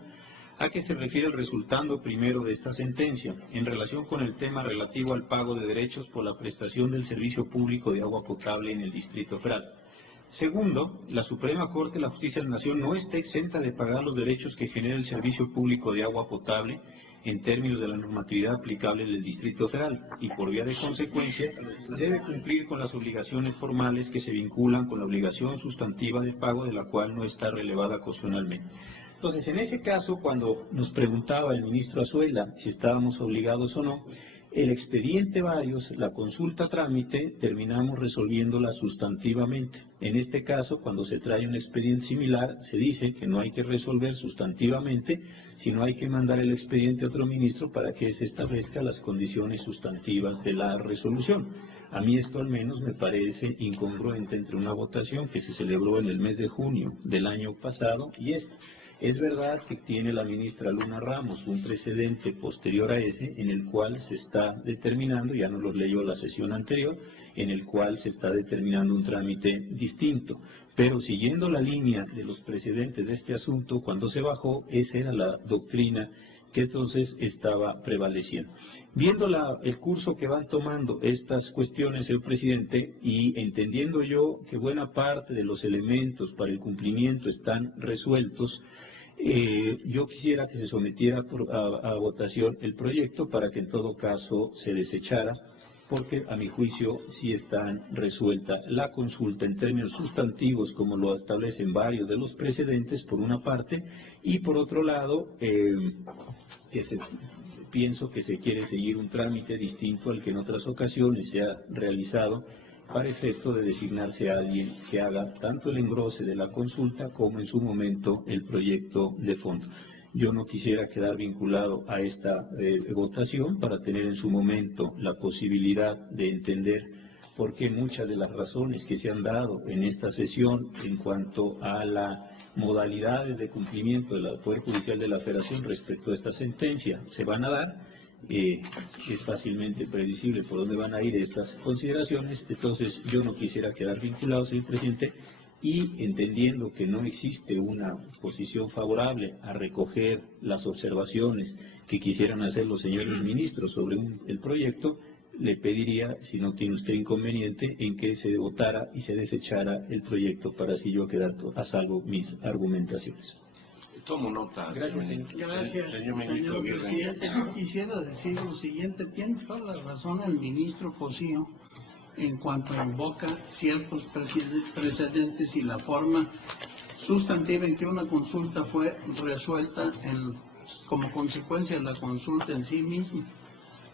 a que se refiere el resultando primero de esta sentencia, en relación con el tema relativo al pago de derechos por la prestación del servicio público de agua potable en el Distrito Federal. Segundo, la Suprema Corte de la Justicia de la Nación no está exenta de pagar los derechos que genera el servicio público de agua potable en términos de la normatividad aplicable del Distrito Federal y por vía de consecuencia debe cumplir con las obligaciones formales que se vinculan con la obligación sustantiva de pago de la cual no está relevada constitucionalmente. Entonces, en ese caso, cuando nos preguntaba el ministro Azuela si estábamos obligados o no, el expediente varios, la consulta a trámite, terminamos resolviéndola sustantivamente. En este caso, cuando se trae un expediente similar, se dice que no hay que resolver sustantivamente, sino hay que mandar el expediente a otro ministro para que se establezcan las condiciones sustantivas de la resolución. A mí esto al menos me parece incongruente entre una votación que se celebró en el mes de junio del año pasado y esta. Es verdad que tiene la ministra Luna Ramos un precedente posterior a ese en el cual se está determinando, ya nos lo leyó la sesión anterior, en el cual se está determinando un trámite distinto. Pero siguiendo la línea de los precedentes de este asunto, cuando se bajó, esa era la doctrina que entonces estaba prevaleciendo. Viendo el curso que van tomando estas cuestiones el presidente y entendiendo yo que buena parte de los elementos para el cumplimiento están resueltos, yo quisiera que se sometiera a votación el proyecto para que en todo caso se desechara, porque a mi juicio sí están resuelta la consulta en términos sustantivos como lo establecen varios de los precedentes por una parte y por otro lado pienso que se quiere seguir un trámite distinto al que en otras ocasiones se ha realizado para efecto de designarse a alguien que haga tanto el engrose de la consulta como en su momento el proyecto de fondo. Yo no quisiera quedar vinculado a esta votación para tener en su momento la posibilidad de entender por qué muchas de las razones que se han dado en esta sesión en cuanto a las modalidades de cumplimiento del Poder Judicial de la Federación respecto a esta sentencia se van a dar. Es fácilmente previsible por dónde van a ir estas consideraciones, entonces yo no quisiera quedar vinculado, señor presidente, y entendiendo que no existe una posición favorable a recoger las observaciones que quisieran hacer los señores ministros sobre el proyecto, le pediría, si no tiene usted inconveniente, en que se votara y se desechara el proyecto para así yo quedar a salvo mis argumentaciones. Tomo nota. Gracias, señor presidente. Yo quisiera decir lo siguiente. Tiene toda la razón el ministro Cosío en cuanto invoca ciertos precedentes y la forma sustantiva en que una consulta fue resuelta en como consecuencia de la consulta en sí misma.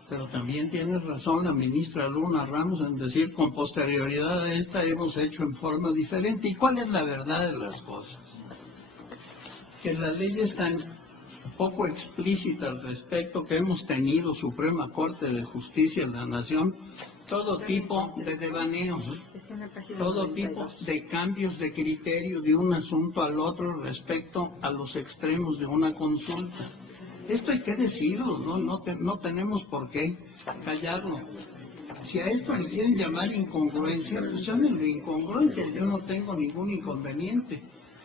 Pero también tiene razón la ministra Luna Ramos en decir, con posterioridad a esta hemos hecho en forma diferente. ¿Y cuál es la verdad de las cosas? Que la ley es tan poco explícita al respecto que hemos tenido Suprema Corte de Justicia de la Nación todo tipo de devaneos, todo tipo de cambios de criterio de un asunto al otro respecto a los extremos de una consulta. Esto hay que decirlo, no tenemos por qué callarlo. Si a esto le quieren llamar incongruencia, pues llámenlo incongruencia, yo no tengo ningún inconveniente.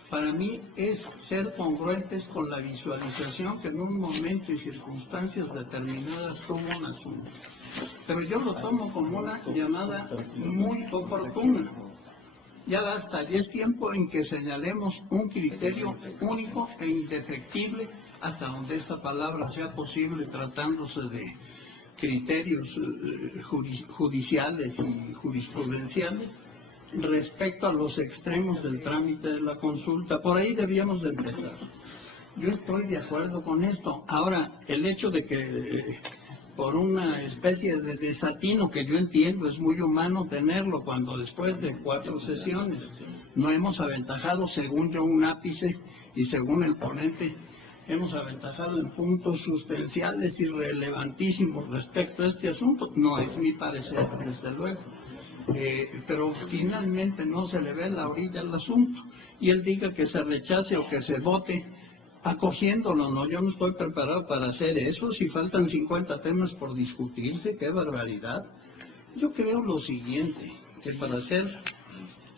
Para mí es ser congruentes con la visualización que en un momento y circunstancias determinadas tuvo un asunto. Pero yo lo tomo como una llamada muy oportuna. Ya basta, ya es tiempo en que señalemos un criterio único e indefectible hasta donde esta palabra sea posible, tratándose de criterios judiciales y jurisprudenciales respecto a los extremos del trámite de la consulta. Por ahí debíamos de empezar. Yo estoy de acuerdo con esto. Ahora, el hecho de que por una especie de desatino que yo entiendo es muy humano tenerlo cuando después de 4 sesiones no hemos aventajado, según yo, un ápice y según el ponente hemos aventajado en puntos sustanciales y relevantísimos respecto a este asunto. No es mi parecer, desde luego. Pero finalmente no se le ve la orilla al asunto y él diga que se rechace o que se vote acogiéndolo. No, yo no estoy preparado para hacer eso. Si faltan 50 temas por discutirse, qué barbaridad. Yo creo lo siguiente, que para ser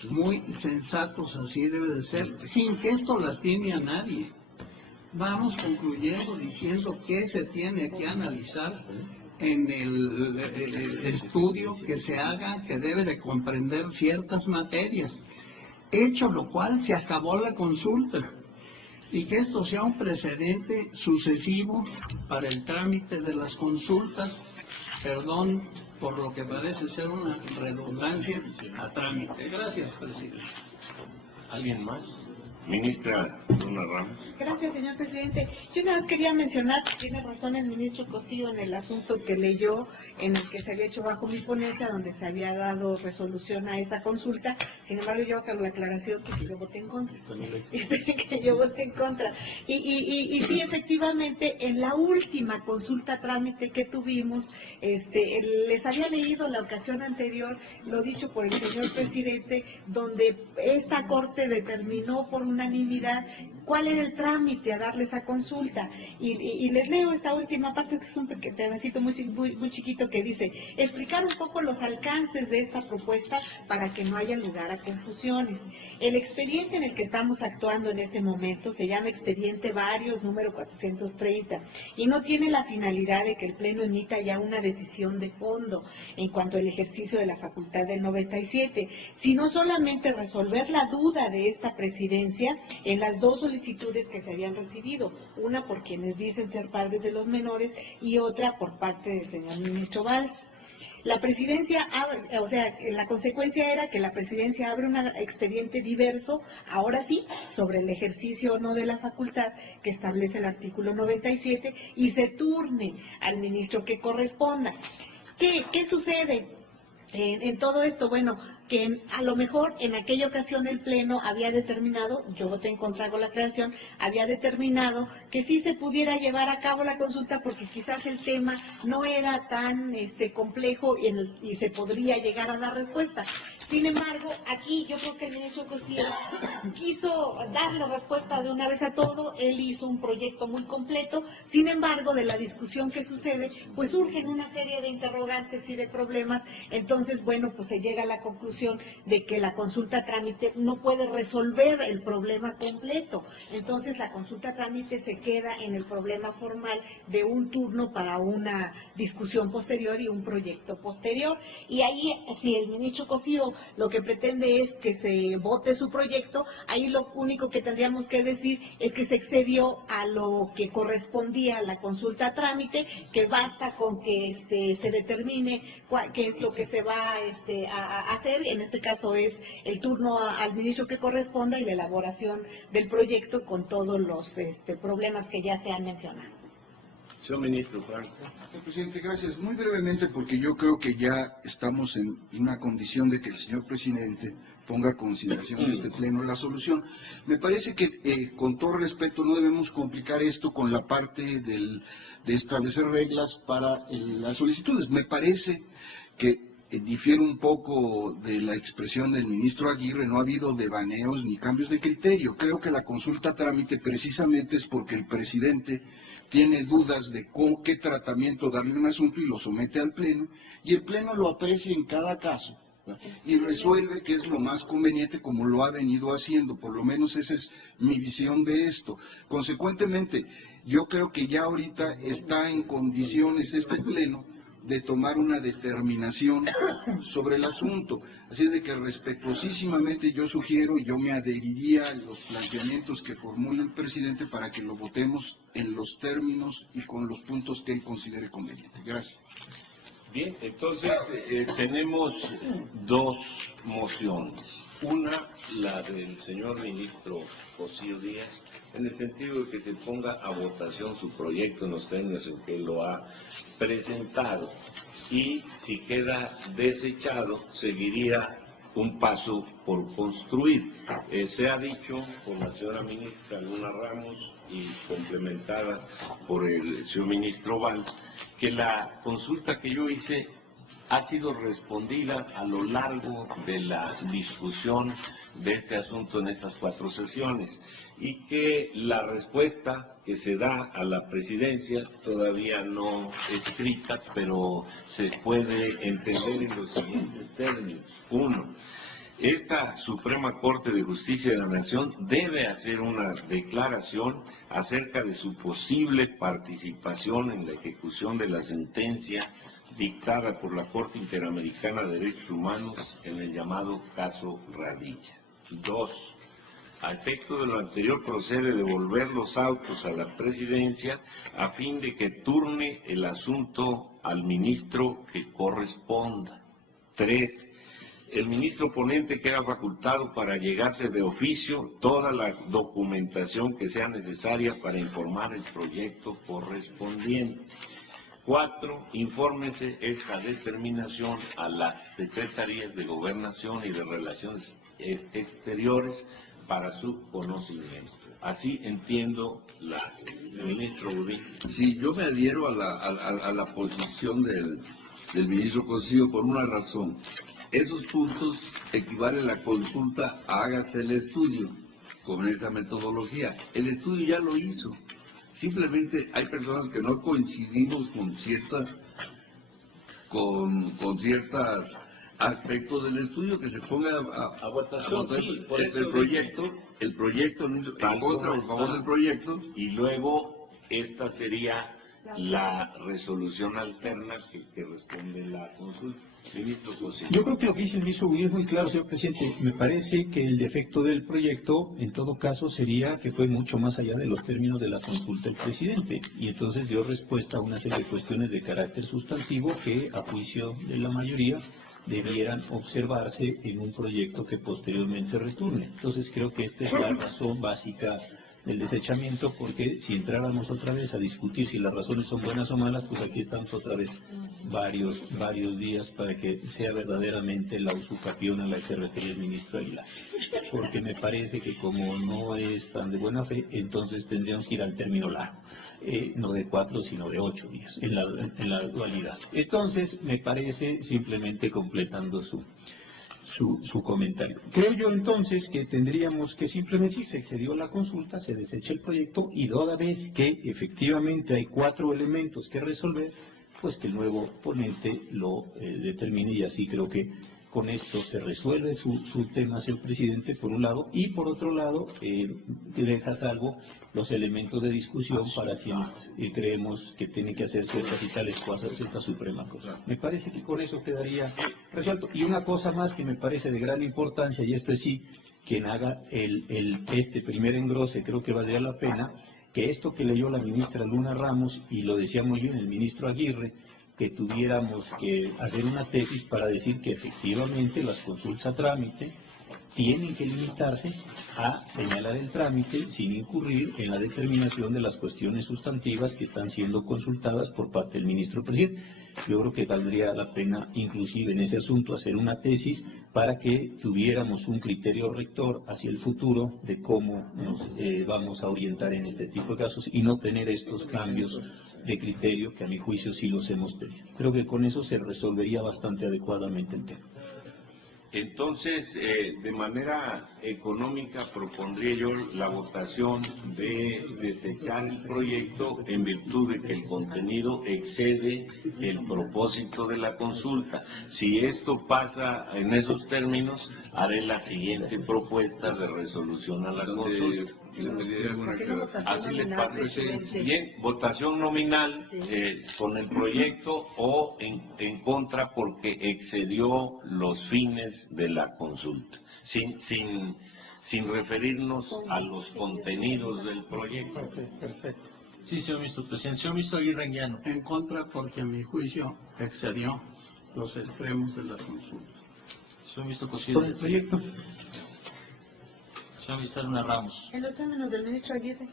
muy sensatos así debe de ser, sin que esto lastime a nadie. Vamos concluyendo diciendo qué se tiene que analizar en el estudio que se haga, que debe de comprender ciertas materias. Hecho lo cual, se acabó la consulta. Y que esto sea un precedente sucesivo para el trámite de las consultas, perdón por lo que parece ser una redundancia a trámite. Gracias, presidente. ¿Alguien más? Ministra Luna Ramos. Gracias, señor presidente. Yo nada más quería mencionar que tiene razón el ministro Cosío en el asunto que leyó, en el que se había hecho bajo mi ponencia, donde se había dado resolución a esta consulta. Sin embargo, yo hago la aclaración que yo voté en contra. Que yo voté en contra. Y sí, efectivamente, en la última consulta trámite que tuvimos, les había leído la ocasión anterior, lo dicho por el señor presidente, donde esta Corte determinó por unanimidad cuál era el trámite a darle esa consulta. Y les leo esta última parte, que es un pedacito muy chiquito que dice: explicar un poco los alcances de esta propuesta para que no haya lugar a confusiones. El expediente en el que estamos actuando en este momento se llama expediente varios número 430 y no tiene la finalidad de que el Pleno emita ya una decisión de fondo en cuanto al ejercicio de la facultad del 97, sino solamente resolver la duda de esta presidencia en las 2 solicitudes que se habían recibido, una por quienes dicen ser padres de los menores y otra por parte del señor ministro Valls. La presidencia, la consecuencia era que la presidencia abre un expediente diverso, ahora sí, sobre el ejercicio o no de la facultad que establece el artículo 97 y se turne al ministro que corresponda. ¿Qué sucede en todo esto? Bueno, que a lo mejor en aquella ocasión el Pleno había determinado, yo voté en contra con la aclaración, había determinado que sí se pudiera llevar a cabo la consulta porque quizás el tema no era tan complejo y se podría llegar a dar respuesta. Sin embargo, aquí yo creo que el ministro Cosío quiso darle respuesta de una vez a todo. Él hizo un proyecto muy completo. Sin embargo, de la discusión que sucede, pues surgen una serie de interrogantes y de problemas. Entonces, bueno, pues se llega a la conclusión de que la consulta trámite no puede resolver el problema completo. Entonces, la consulta trámite se queda en el problema formal de un turno para una discusión posterior y un proyecto posterior. Y ahí, si el ministro Cosío lo que pretende es que se vote su proyecto, ahí lo único que tendríamos que decir es que se excedió a lo que correspondía a la consulta a trámite, que basta con que se determine qué es lo que se va a hacer, en este caso es el turno al ministro que corresponda y la elaboración del proyecto con todos los problemas que ya se han mencionado. Señor Ministro Franco. Señor Presidente, gracias. Muy brevemente, porque yo creo que ya estamos en una condición de que el señor Presidente ponga a consideración de este Pleno la solución. Me parece que, con todo respeto, no debemos complicar esto con la parte de establecer reglas para las solicitudes. Me parece que difiere un poco de la expresión del ministro Aguirre, no ha habido devaneos ni cambios de criterio. Creo que la consulta a trámite precisamente es porque el presidente tiene dudas de qué tratamiento darle a un asunto y lo somete al Pleno, y el Pleno lo aprecia en cada caso y resuelve qué es lo más conveniente, como lo ha venido haciendo. Por lo menos esa es mi visión de esto. Consecuentemente, yo creo que ya ahorita está en condiciones este Pleno de tomar una determinación sobre el asunto. Así es de que respetuosísimamente yo sugiero y yo me adheriría a los planteamientos que formula el presidente para que lo votemos en los términos y con los puntos que él considere convenientes. Gracias. Bien, entonces tenemos dos mociones. Una, la del señor ministro Cosío Díaz, en el sentido de que se ponga a votación su proyecto en los términos en que lo ha presentado, y si queda desechado seguiría un paso por construir. Se ha dicho por la señora ministra Luna Ramos y complementada por el señor ministro Valls que la consulta que yo hice ha sido respondida a lo largo de la discusión de este asunto en estas 4 sesiones, y que la respuesta que se da a la presidencia todavía no escrita, pero se puede entender en los siguientes términos. 1. Esta Suprema Corte de Justicia de la Nación debe hacer una declaración acerca de su posible participación en la ejecución de la sentencia dictada por la Corte Interamericana de Derechos Humanos en el llamado caso Radilla. 2. A efecto de lo anterior, procede devolver los autos a la presidencia a fin de que turne el asunto al ministro que corresponda. 3. El ministro ponente queda facultado para llegarse de oficio toda la documentación que sea necesaria para informar el proyecto correspondiente. 4. Infórmese esta determinación a las Secretarías de Gobernación y de Relaciones Exteriores para su conocimiento. Así entiendo el ministro Uribe. Sí, yo me adhiero a la posición del ministro Cosío por una razón. Esos puntos equivalen a la consulta a hágase el estudio con esa metodología. El estudio ya lo hizo. Simplemente hay personas que no coincidimos con ciertos aspectos del estudio, que se ponga a votación sí, el proyecto en contra o a favor del proyecto. Y luego esta sería la resolución alterna que responde la consulta. Ministro José. Yo creo que lo que dice el ministro Uribe es muy claro, señor presidente. Me parece que el defecto del proyecto, en todo caso, sería que fue mucho más allá de los términos de la consulta del presidente. Y entonces dio respuesta a una serie de cuestiones de carácter sustantivo que, a juicio de la mayoría, debieran observarse en un proyecto que posteriormente se returne. Entonces creo que esta es la razón básica del desechamiento, porque si entráramos otra vez a discutir si las razones son buenas o malas, pues aquí estamos otra vez varios días para que sea verdaderamente la usucapión a la que se refiere el ministro Aguilar. Porque me parece que como no es tan de buena fe, entonces tendríamos que ir al término largo. No de 4, sino de 8 días en la dualidad. Entonces, me parece, simplemente completando su comentario. Creo yo entonces que tendríamos que simplemente, si se excedió la consulta, se desecha el proyecto, y toda vez que efectivamente hay 4 elementos que resolver, pues que el nuevo ponente lo determine, y así creo que con esto se resuelve su tema, señor presidente, por un lado, y por otro lado, deja salvo los elementos de discusión para quienes creemos que tienen que hacer ciertas y tales cosas esta Suprema Corte. Me parece que con eso quedaría resuelto. Y una cosa más que me parece de gran importancia, y esto es sí, quien haga este primer engrose, creo que valdría la pena, que esto que leyó la ministra Luna Ramos, y lo decía muy bien el ministro Aguirre, que tuviéramos que hacer una tesis para decir que efectivamente las consultas a trámite tienen que limitarse a señalar el trámite sin incurrir en la determinación de las cuestiones sustantivas que están siendo consultadas por parte del ministro presidente. Yo creo que valdría la pena inclusive en ese asunto hacer una tesis para que tuviéramos un criterio rector hacia el futuro de cómo nos vamos a orientar en este tipo de casos y no tener estos cambios de criterio que a mi juicio sí los hemos tenido. Creo que con eso se resolvería bastante adecuadamente el tema. Entonces, de manera económica propondría yo la votación de desechar el proyecto en virtud de que el contenido excede el propósito de la consulta. Si esto pasa en esos términos, haré la siguiente propuesta de resolución a la consulta. Así les parece. Bien, votación nominal con el proyecto o en contra porque excedió los fines de la consulta, sin referirnos a los contenidos del proyecto. Perfecto. Sí, señor ministro presidente. Señor ministro Aguirre Anguiano. En contra porque a mi juicio excedió los extremos de la consulta. Señor ministro Cosío. Por el proyecto. Señor ministro Luna Ramos. En los términos del ministro Aguirre.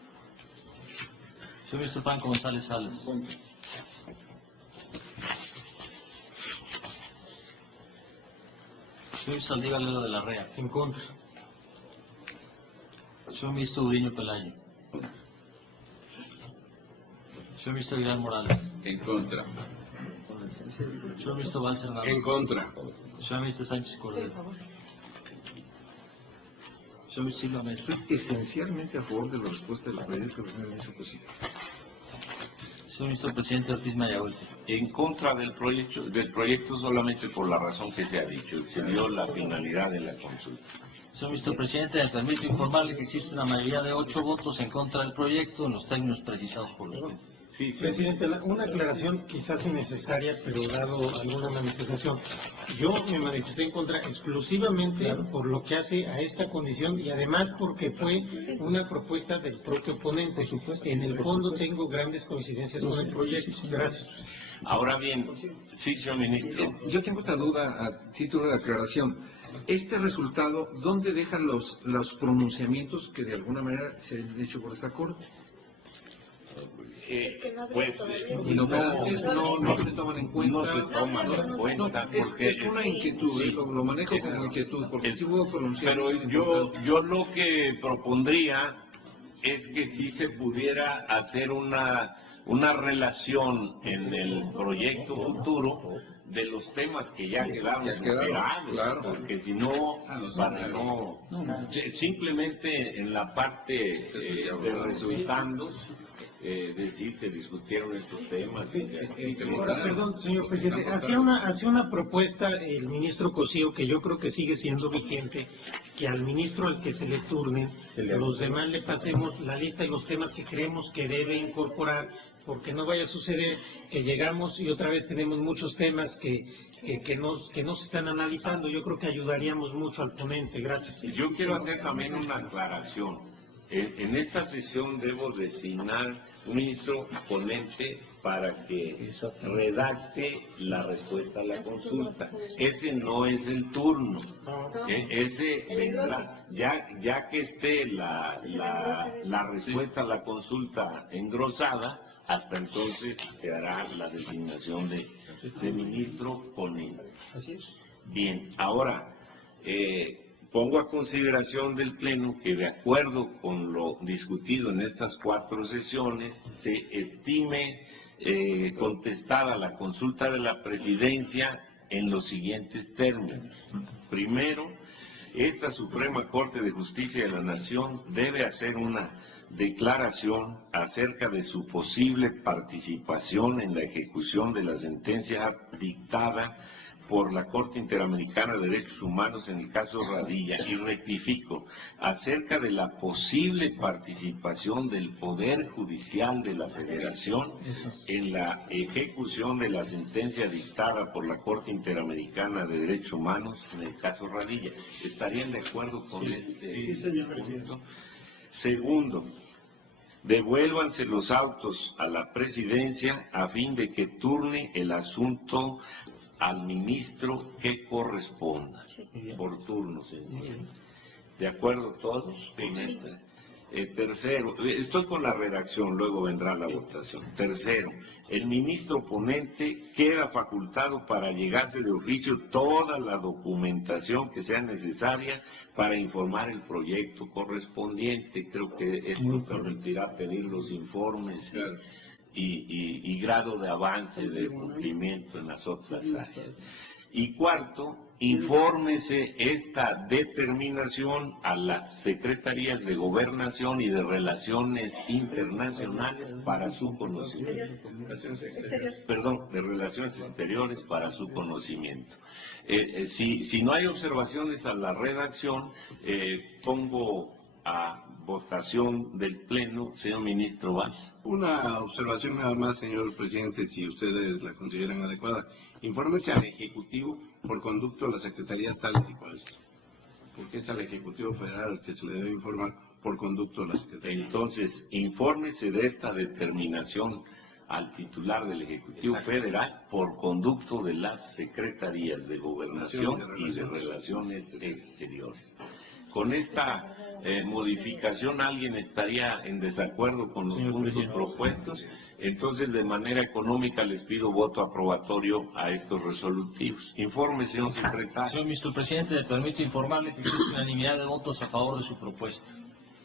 Señor ministro Franco González Salas. Señor ministro Saldívar Lelo de la Rea. En contra. Señor ministro Uriño Pelayo. Señor ministro Aguilar Morales. En contra. Señor ministro Valls Hernández. En contra. Señor ministro Sánchez Cordero. Señor ministro Silva Mesa. Estoy esencialmente a favor de la respuesta del proyecto que me hizo posible. Señor ministro presidente Ortiz Mayahuel. En contra del proyecto solamente por la razón que se ha dicho, excedió la finalidad de la consulta. Señor ministro presidente, me permito informarle que existe una mayoría de 8 votos en contra del proyecto en los términos precisados por usted. Sí, presidente, una aclaración quizás innecesaria, pero dado alguna manifestación. Yo me manifesté en contra exclusivamente por lo que hace a esta condición y además porque fue una propuesta del propio ponente. En el fondo tengo grandes coincidencias con el proyecto. Gracias. Ahora bien, sí, señor ministro. Yo tengo esta duda a título de aclaración. Este resultado, ¿dónde dejan los pronunciamientos que de alguna manera se han hecho por esta Corte? No se toman en cuenta. No se toman en cuenta porque es una inquietud, sí, lo manejo como inquietud, porque sí hubo pronunciamientos. Pero yo lo que propondría es que sí se pudiera hacer una relación en el proyecto futuro de los temas que ya quedaron superados, claro, porque si no, simplemente en la parte de resultandos, decir, se discutieron estos temas. Perdón, señor presidente, hacía una propuesta el ministro Cosío que yo creo que sigue siendo vigente, que al ministro al que se le turne, los demás le pasemos la lista de los temas que creemos que debe incorporar, porque no vaya a suceder que llegamos y otra vez tenemos muchos temas que no se están analizando. Yo creo que ayudaríamos mucho al ponente. Gracias. Yo quiero hacer también una aclaración. En esta sesión debo designar un ministro ponente para que redacte la respuesta a la consulta. Ese no es el turno. Ese vendrá. Ya que esté la respuesta a la consulta engrosada, hasta entonces se hará la designación de ministro ponente. Así es. Bien, ahora, pongo a consideración del Pleno que de acuerdo con lo discutido en estas 4 sesiones, se estime contestada la consulta de la Presidencia en los siguientes términos. Primero, esta Suprema Corte de Justicia de la Nación debe hacer una declaración acerca de su posible participación en la ejecución de la sentencia dictada por la Corte Interamericana de Derechos Humanos en el caso Radilla, y rectifico, acerca de la posible participación del Poder Judicial de la Federación en la ejecución de la sentencia dictada por la Corte Interamericana de Derechos Humanos en el caso Radilla. ¿Estarían de acuerdo con este punto? Segundo, devuélvanse los autos a la presidencia a fin de que turne el asunto al ministro que corresponda, por turno, señor. ¿De acuerdo todos con esta? Tercero, estoy con la redacción, luego vendrá la votación. Tercero, el ministro ponente queda facultado para llegarse de oficio toda la documentación que sea necesaria para informar el proyecto correspondiente. Creo que esto permitirá pedir los informes y grado de avance de cumplimiento en las otras áreas. Y cuarto, infórmese esta determinación a las Secretarías de Gobernación y de Relaciones Internacionales para su conocimiento. Perdón, de Relaciones Exteriores para su conocimiento. Si no hay observaciones a la redacción, pongo a votación del Pleno. Señor Ministro Valls. Una observación nada más, señor presidente, si ustedes la consideran adecuada. Infórmese al Ejecutivo por conducto de las secretarías tales y cuales. Porque es al Ejecutivo Federal al que se le debe informar por conducto de las secretarías. Entonces, infórmese de esta determinación al titular del Ejecutivo Federal por conducto de las secretarías de Gobernación y de Relaciones Exteriores. Con esta modificación, ¿alguien estaría en desacuerdo con los puntos propuestos? Entonces, de manera económica, les pido voto aprobatorio a estos resolutivos. Informe, señor secretario. Señor ministro presidente, le permito informarle que existe unanimidad de votos a favor de su propuesta.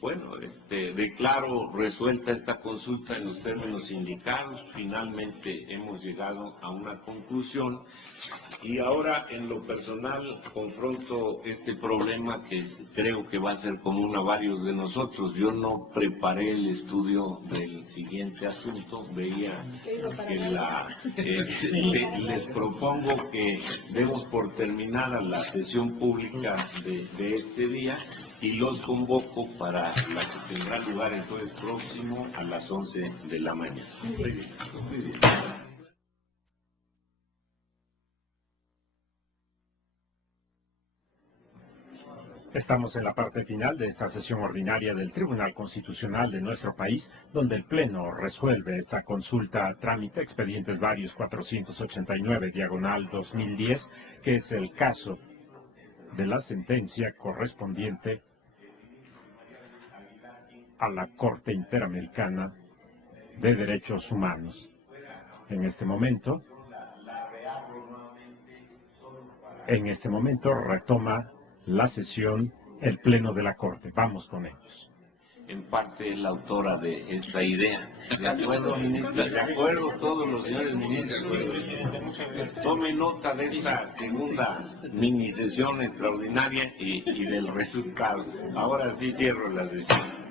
Bueno, declaro resuelta esta consulta en los términos indicados. Finalmente hemos llegado a una conclusión y ahora en lo personal confronto este problema que creo que va a ser común a varios de nosotros. Yo no preparé el estudio del siguiente asunto, veía que les propongo que demos por terminada la sesión pública de este día y los convoco para la que tendrá lugar el jueves próximo a las 11 de la mañana. Muy bien. Muy bien. Estamos en la parte final de esta sesión ordinaria del Tribunal Constitucional de nuestro país, donde el Pleno resuelve esta consulta trámite expedientes varios 489/2010, que es el caso de la sentencia correspondiente a la Corte Interamericana de Derechos Humanos. En este momento retoma la sesión el Pleno de la Corte. Vamos con ellos. En parte es la autora de esta idea. ¿De acuerdo, ministra? ¿De acuerdo todos los señores ministros? Tome nota de esta segunda mini sesión extraordinaria y del resultado. Ahora sí cierro la sesión.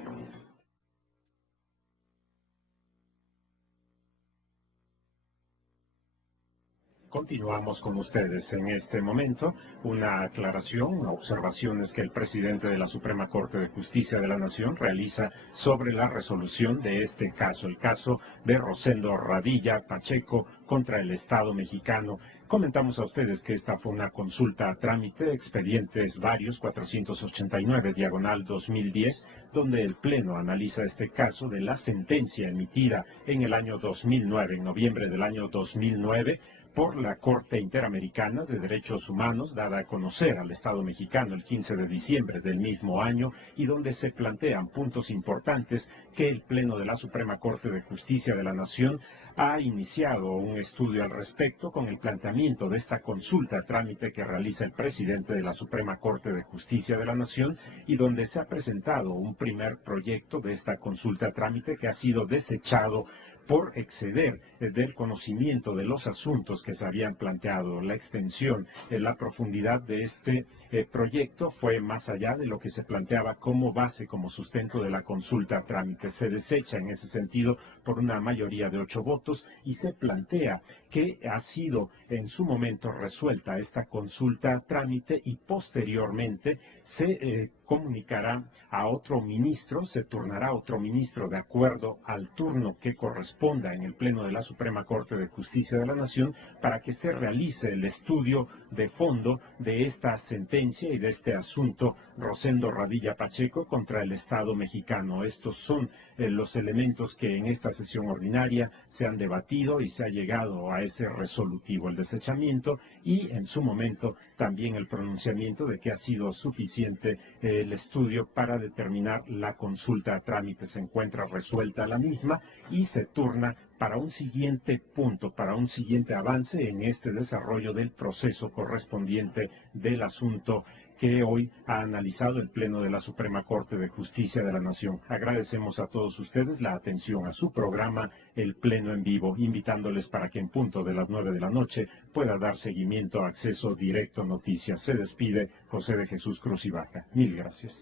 Continuamos con ustedes en este momento. Una aclaración, observaciones que el presidente de la Suprema Corte de Justicia de la Nación realiza sobre la resolución de este caso, el caso de Rosendo Radilla Pacheco contra el Estado mexicano. Comentamos a ustedes que esta fue una consulta a trámite, expedientes varios 489/2010, donde el Pleno analiza este caso de la sentencia emitida en el año 2009, en noviembre del año 2009, por la Corte Interamericana de Derechos Humanos, dada a conocer al Estado mexicano el 15 de diciembre del mismo año, y donde se plantean puntos importantes que el Pleno de la Suprema Corte de Justicia de la Nación ha iniciado un estudio al respecto con el planteamiento de esta consulta a trámite que realiza el presidente de la Suprema Corte de Justicia de la Nación, y donde se ha presentado un primer proyecto de esta consulta a trámite que ha sido desechado por exceder del conocimiento de los asuntos que se habían planteado. La extensión, la profundidad de este proyecto fue más allá de lo que se planteaba como base, como sustento de la consulta a trámite. Se desecha en ese sentido por una mayoría de 8 votos y se plantea que ha sido en su momento resuelta esta consulta a trámite y posteriormente se comunicará a otro ministro, se turnará a otro ministro de acuerdo al turno que corresponda en el Pleno de la Suprema Corte de Justicia de la Nación para que se realice el estudio de fondo de esta sentencia y de este asunto Rosendo Radilla Pacheco contra el Estado mexicano. Estos son los elementos que en esta sesión ordinaria se han debatido y se ha llegado a ese resolutivo, el desechamiento y en su momento también el pronunciamiento de que ha sido suficiente el estudio para determinar la consulta a trámite. Se encuentra resuelta la misma y se turna para un siguiente punto, para un siguiente avance en este desarrollo del proceso correspondiente del asunto que hoy ha analizado el Pleno de la Suprema Corte de Justicia de la Nación. Agradecemos a todos ustedes la atención a su programa El Pleno en Vivo, invitándoles para que en punto de las 9 de la noche pueda dar seguimiento a Acceso Directo Noticias. Se despide José de Jesús Cruz y Baja. Mil gracias.